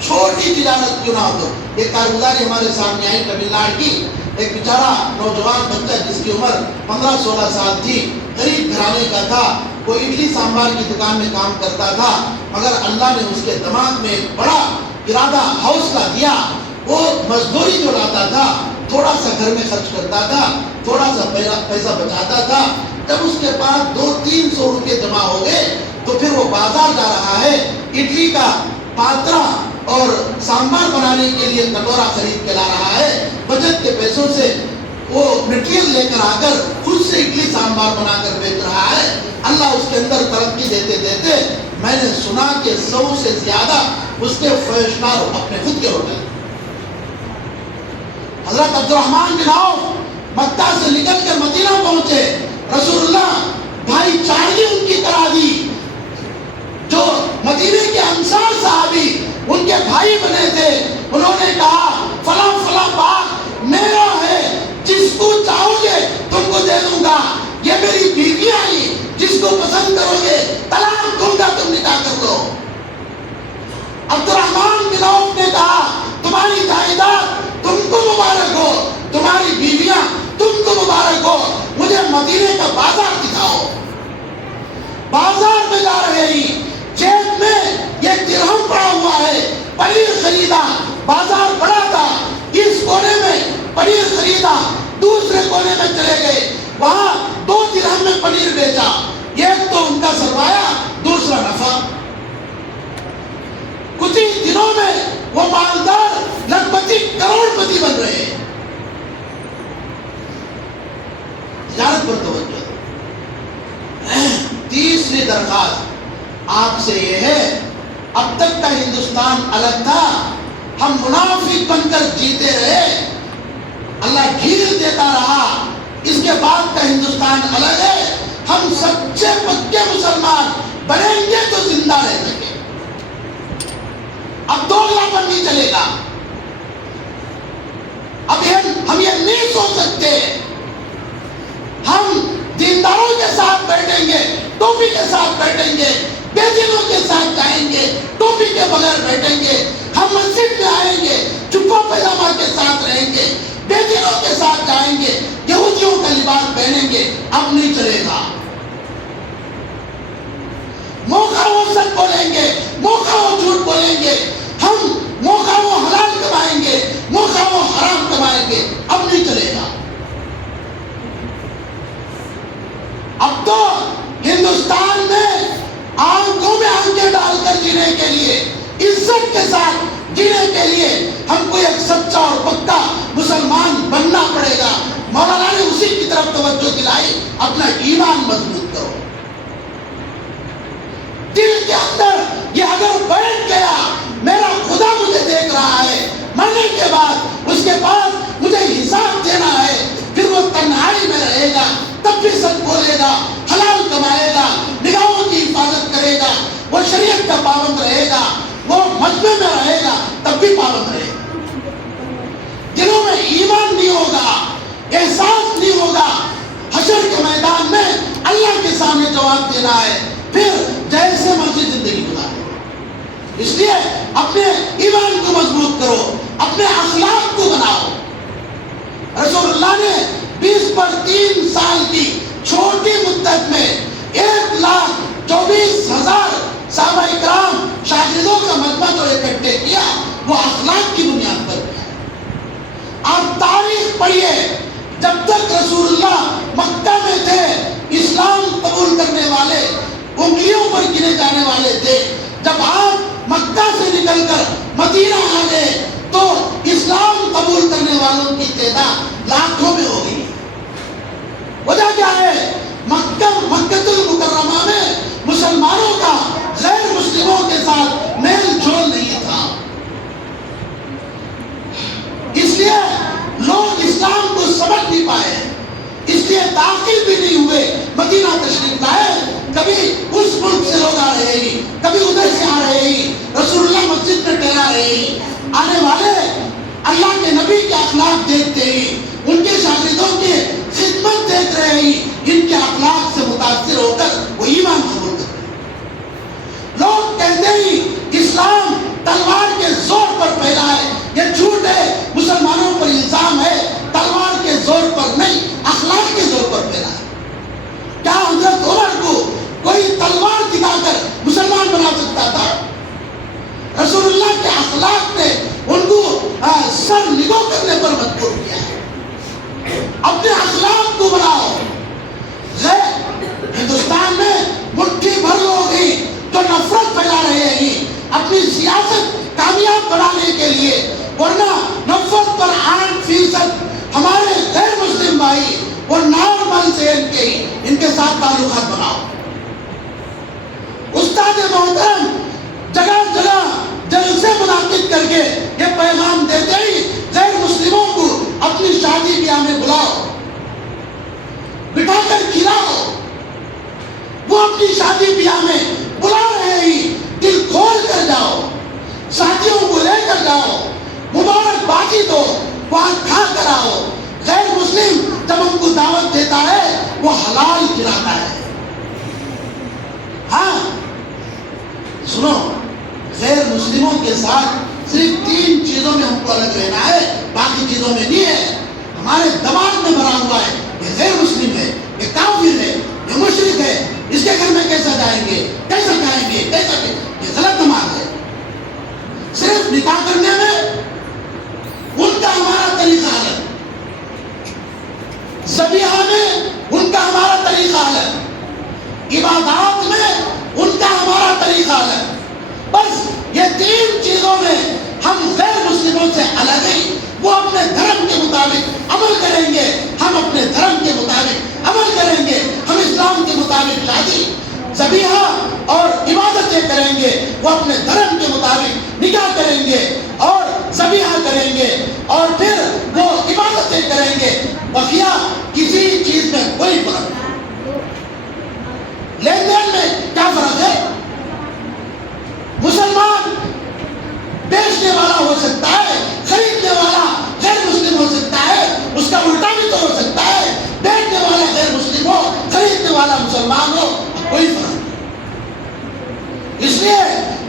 چھوٹی تجارت کیوں نہ ہو۔ ایک کارگزاری ہمارے سامنے آئی تمل ناڈو کی، ایک بیچارہ نوجوان بچہ جس کی عمر 15-16 سال تھی، غریب گھرانے کا تھا، وہ اڈلی سامبار کی دکان میں کام کرتا تھا، مگر اللہ نے اس کے دماغ میں ایک بڑا ارادہ حوصلہ دیا۔ وہ مزدوری جو لاتا تھا تھوڑا سا گھر میں خرچ کرتا تھا، تھوڑا سا پیسہ بچاتا تھا۔ جب اس کے پاس 200-300 روپے جمع ہو گئے تو پھر وہ بازار جا رہا ہے، اڈلی کا پاترا اور سامبار بنانے کے لیے کٹورا خرید کے لا رہا ہے۔ بچت کے پیسوں سے وہ مٹیریل لے کر آ کر خود سے اڈلی سامبار بنا کر بیچ رہا ہے۔ اللہ اس کے اندر ترقی دیتے دیتے میں نے سنا کہ 100 سے زیادہ اس کے فیشنر اپنے خود کے ہوٹل۔ حضرت عبد الرحمن بن عوف مکہ سے نکل کر مدینہ پہنچے، رسول اللہ بھائی چارگی ان کی کرا دی، جو مدینے کے انصار صحابی ان کے بھائی بنے تھے۔ انہوں نے کہا فلاں فلاں باغ میرا ہے، جس کو چاہو گے تم کو دے دوں گا، یہ میری بیوی آئی، جس کو پسند کرو گے طلاق دوں گا، تم نکاح کر لو۔ عبد الرحمن بن عوف نے کہا تمہاری جائیداد تم کو مبارک ہو، تمہاری بیویاں تم کو مبارک ہو، مجھے مدینے کا بازار دکھاؤ۔ بازار میں جا رہے ہی جیب میں ایک درہم پڑا ہوا ہے، پنیر خریدا، بازار بڑا تھا، اس کونے میں پنیر خریدا، دوسرے کونے میں چلے گئے، وہاں 2 درہم میں پنیر بیچا، ایک تو ان کا سرمایہ، دوسرا نفع۔ کچھ ہی دنوں میں وہ مالدار لکھپتی کروڑ پتی بن رہے ہیں۔ تجارت پر توجہ۔ تیسری درخواست آپ سے یہ ہے، اب تک کا ہندوستان الگ تھا، ہم منافق بن کر جیتے رہے، اللہ ڈھیل دیتا رہا، اس کے بعد کا ہندوستان الگ ہے، ہم سچے پکے مسلمان بنیں گے تو زندہ رہ سکیں۔ اب دوگلا پر نہیں چلے گا، اب ہم یہ نہیں سوچ سکتے ہم دینداروں کے ساتھ بیٹھیں گے، ٹوپی کے ساتھ بیٹھیں گے، بے دینوں کے ساتھ جائیں گے، ٹوپی کے بغیر بیٹھیں گے، ہم مسجد میں آئیں گے چپا پیجامہ کے ساتھ رہیں گے، بے دینوں کے ساتھ جائیں گے، یہودیوں کا لباس پہنیں گے، اب نہیں چلے گا۔ موقع وہ سچ بولیں گے، موقع وہ جھوٹ بولیں گے، ہم موقع وہ حلال کمائیں گے، موقع وہ حرام کمائیں گے، اب نہیں چلے گا۔ اب تو ہندوستان میں آنکھوں میں آنکھیں ڈال کر جینے کے لیے، عزت کے ساتھ جینے کے لیے ہم کو ایک سچا اور پکا مسلمان بننا پڑے گا۔ مولانا نے اسی کی طرف توجہ دلائی، اپنا ایمان مضبوط کرو۔ دل کے اندر یہ اگر بیٹھ گیا میرا خدا مجھے دیکھ رہا ہے، مرنے کے بعد اس کے پاس مجھے حساب دینا ہے، پھر وہ تنہائی میں رہے گا تب بھی سچ بولے گا، حلال کمائے گا، نگاہوں کی حفاظت کرے گا، وہ شریعت کا پابند رہے گا، وہ مجمع میں رہے گا تب بھی پابند رہے گا۔ دلوں میں ایمان نہیں ہوگا، احساس نہیں ہوگا، حشر کے میدان میں اللہ کے سامنے جواب دینا ہے، پھر جیسے مرضی زندگی گزارے۔ اس لیے اپنے ایمان کو مضبوط کرو، اپنے اخلاق کو بناؤ۔ رسول اللہ نے 20 پر 3 سال کی چھوٹی مدت میں 1,24,000 صحابہ اکرام شاگردوں کا مجمع جو اکٹھے کیا، وہ اخلاق کی بنیاد پر کیا۔ آپ تاریخ پڑھیے، جب تک رسول اللہ مکہ میں تھے اسلام قبول کرنے والے انگلیوں پر گنے جانے والے تھے، جب آپ مکہ سے نکل کر مدینہ آ گئے تو اسلام قبول کرنے والوں کی تعداد لاکھوں میں ہو گئی۔ وجہ کیا ہے؟ مکہ المکرمہ میں مسلمانوں کا غیر مسلموں کے ساتھ میل جول نہیں تھا۔ اللہ کے نبی کے اخلاق دیکھتے ہی، ان کے شاگردوں کی خدمت دیکھ رہے ہی، ان کے اخلاق سے متاثر ہو کر وہ ایمان قبول کرتے ہیں۔ لوگ کہتے ہی اسلام تلوار کے زور پر پھیلا ہے، یہ جھوٹ ہے، مسلمانوں پر الزام ہے، تلوار کے زور پر نہیں، اخلاق کے زور پر پھیلا ہے۔ کیا حضرت عمر کو کوئی تلوار دکھا کر مسلمان بنا سکتا تھا؟ رسول اللہ کے اخلاق نے ان کو سر نگو کرنے پر مجبور کیا ہے۔ اپنے اخلاق کو بناؤ۔ ہندوستان میں مٹھی بھر لوگ ہیں جو نفرت پھیلا رہے ہیں اپنی سیاست کامیاب بنانے کے لیے، ورنہ نفرت پر 8% ہمارے غیر مسلم بھائی وہ نارمل سے ان کے ساتھ تعلقات بناؤ۔ استاد محترم جگہ جگہ جلسے منعقد کر کے یہ پیغام دیتے ہی غیر مسلموں کو اپنی شادی بیاہ میں بلاؤ، بٹھا کر کھلاؤ۔ وہ اپنی شادی بیاہ میں بلا رہے ہی دل کھول کر جاؤ، ساتھیوں کو لے کر جاؤ، مبارک بادی دو، وہاں کھا کر آؤ۔ غیر مسلم جب ہم کو دعوت دیتا ہے وہ حلال کھلاتا ہے۔ ہاں سنو، غیر مسلموں کے ساتھ صرف 3 چیزوں میں ہم کو الگ رہنا ہے، باقی چیزوں میں نہیں ہے۔ ہمارے دماغ میں بھرا ہوا ہے یہ غیر مسلم ہے، یہ کافر ہے، یہ مشرک ہے، اس کے گھر میں کیسا جائیں گے، کیسا کھائیں گے، کیسا، یہ غلط دماغ ہے۔ صرف نکاح کرنے میں ان کا ہمارا طریقہ الگ، ذبیحہ میں ان کا ہمارا طریقہ الگ، عبادات میں ان کا ہمارا طریقہ الگ۔ بس یہ 3 چیزوں میں ہم غیر مسلموں سے الگ ہیں۔ وہ اپنے دھرم کے مطابق عمل کریں گے، ہم اپنے دھرم کے مطابق عمل کریں گے۔ ہم اسلام کے مطابق شادی، ذبیحہ اور عبادتیں کریں گے، وہ اپنے دھرم کے مطابق نکاح کریں گے اور ذبیحہ کریں گے اور پھر وہ عبادتیں کریں گے۔ بقیہ کسی چیز میں کوئی فرق نہیں۔ لین دین میں کیا فرق ہے؟ مسلمان بیچنے والا ہو سکتا ہے، خریدنے والا غیر مسلم ہو سکتا ہے، اس کا الٹا بھی تو ہو سکتا ہے، بیچنے والا غیر مسلم ہو، خریدنے والا مسلمان ہو، کوئی فرق نہیں۔ اس لیے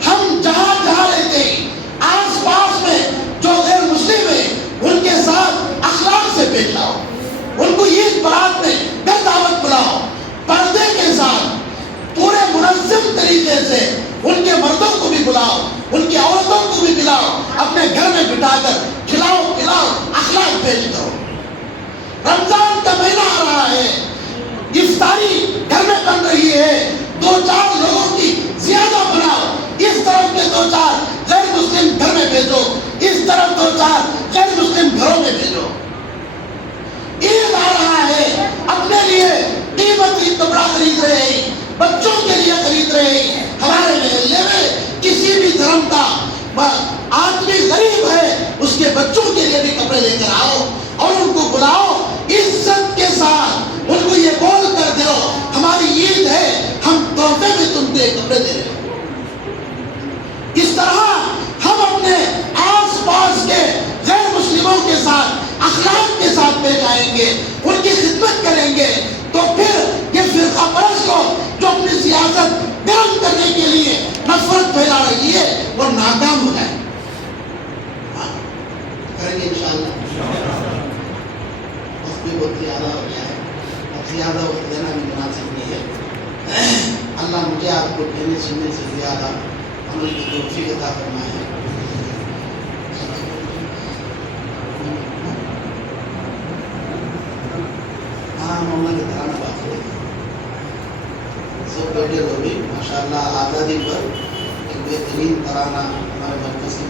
ہم جہاں جہاں رہتے ہیں آس پاس میں جو غیر مسلم ہیں ان کے ساتھ اخلاق سے پیش آؤ، ان کو عید برات میں گھر دعوت بلاؤ، پردے کے ساتھ پورے منظم طریقے سے ان کے مردوں کو بھی بلاؤ، ان کی عورتوں کو بھی بلاؤ، اپنے گھر میں بٹھا کر کھلاؤ پلاؤ، اخلاق پیش کرو۔ رمضان کا مہینہ آ رہا ہے، افطاری گھر میں بن رہی ہے، 2-4 لوگوں کی زیادہ بناؤ، اس طرف کے 2-4 غیر مسلم گھر میں بھیجو، اس طرف 2-4 غیر مسلم گھروں میں بھیجو۔ عید آ رہا ہے، اپنے لیے قیمتی کپڑا خرید رہے ہیں، بچوں کے لیے خرید رہے ہیں۔ ہمارے محلے میں کسی بھی دھرم کا آدمی غریب ہے، اس کے بچوں کے لیے بھی کپڑے لے کر آؤ اور ان کو بلاؤ، عزت کے ساتھ ان کو یہ بول کر دو ہماری عید ہے، ہم تحفے میں تم کو کپڑے دے رہے ہیں۔ اس طرح ہم اپنے آس پاس کے غیر مسلموں کے ساتھ اخلاق کے ساتھ پیش آئیں گے، ان کی خدمت کریں گے، تو پھر یہ فرقہ پرست لوگ جو اپنی سیاست گرم کرنے کے لیے نفرت پھیلا رہی ہے وہ ناکام ہو جائے۔ کریں گے انشاءاللہ۔ وقت بھی بہت زیادہ ہو گیا ہے، اب زیادہ وقت دینا بھی مناسب نہیں ہے۔ اللہ مجھے آپ کو کہنے سننے سے زیادہ عمل کی توفیق عطا فرمائے۔ ہاں مولانا کے ترانہ بات ہوئی، سب بیٹھے لوگ بھی ماشاءاللہ آزادی پر ایک بہترین ترانہ ہمارے مرکز کی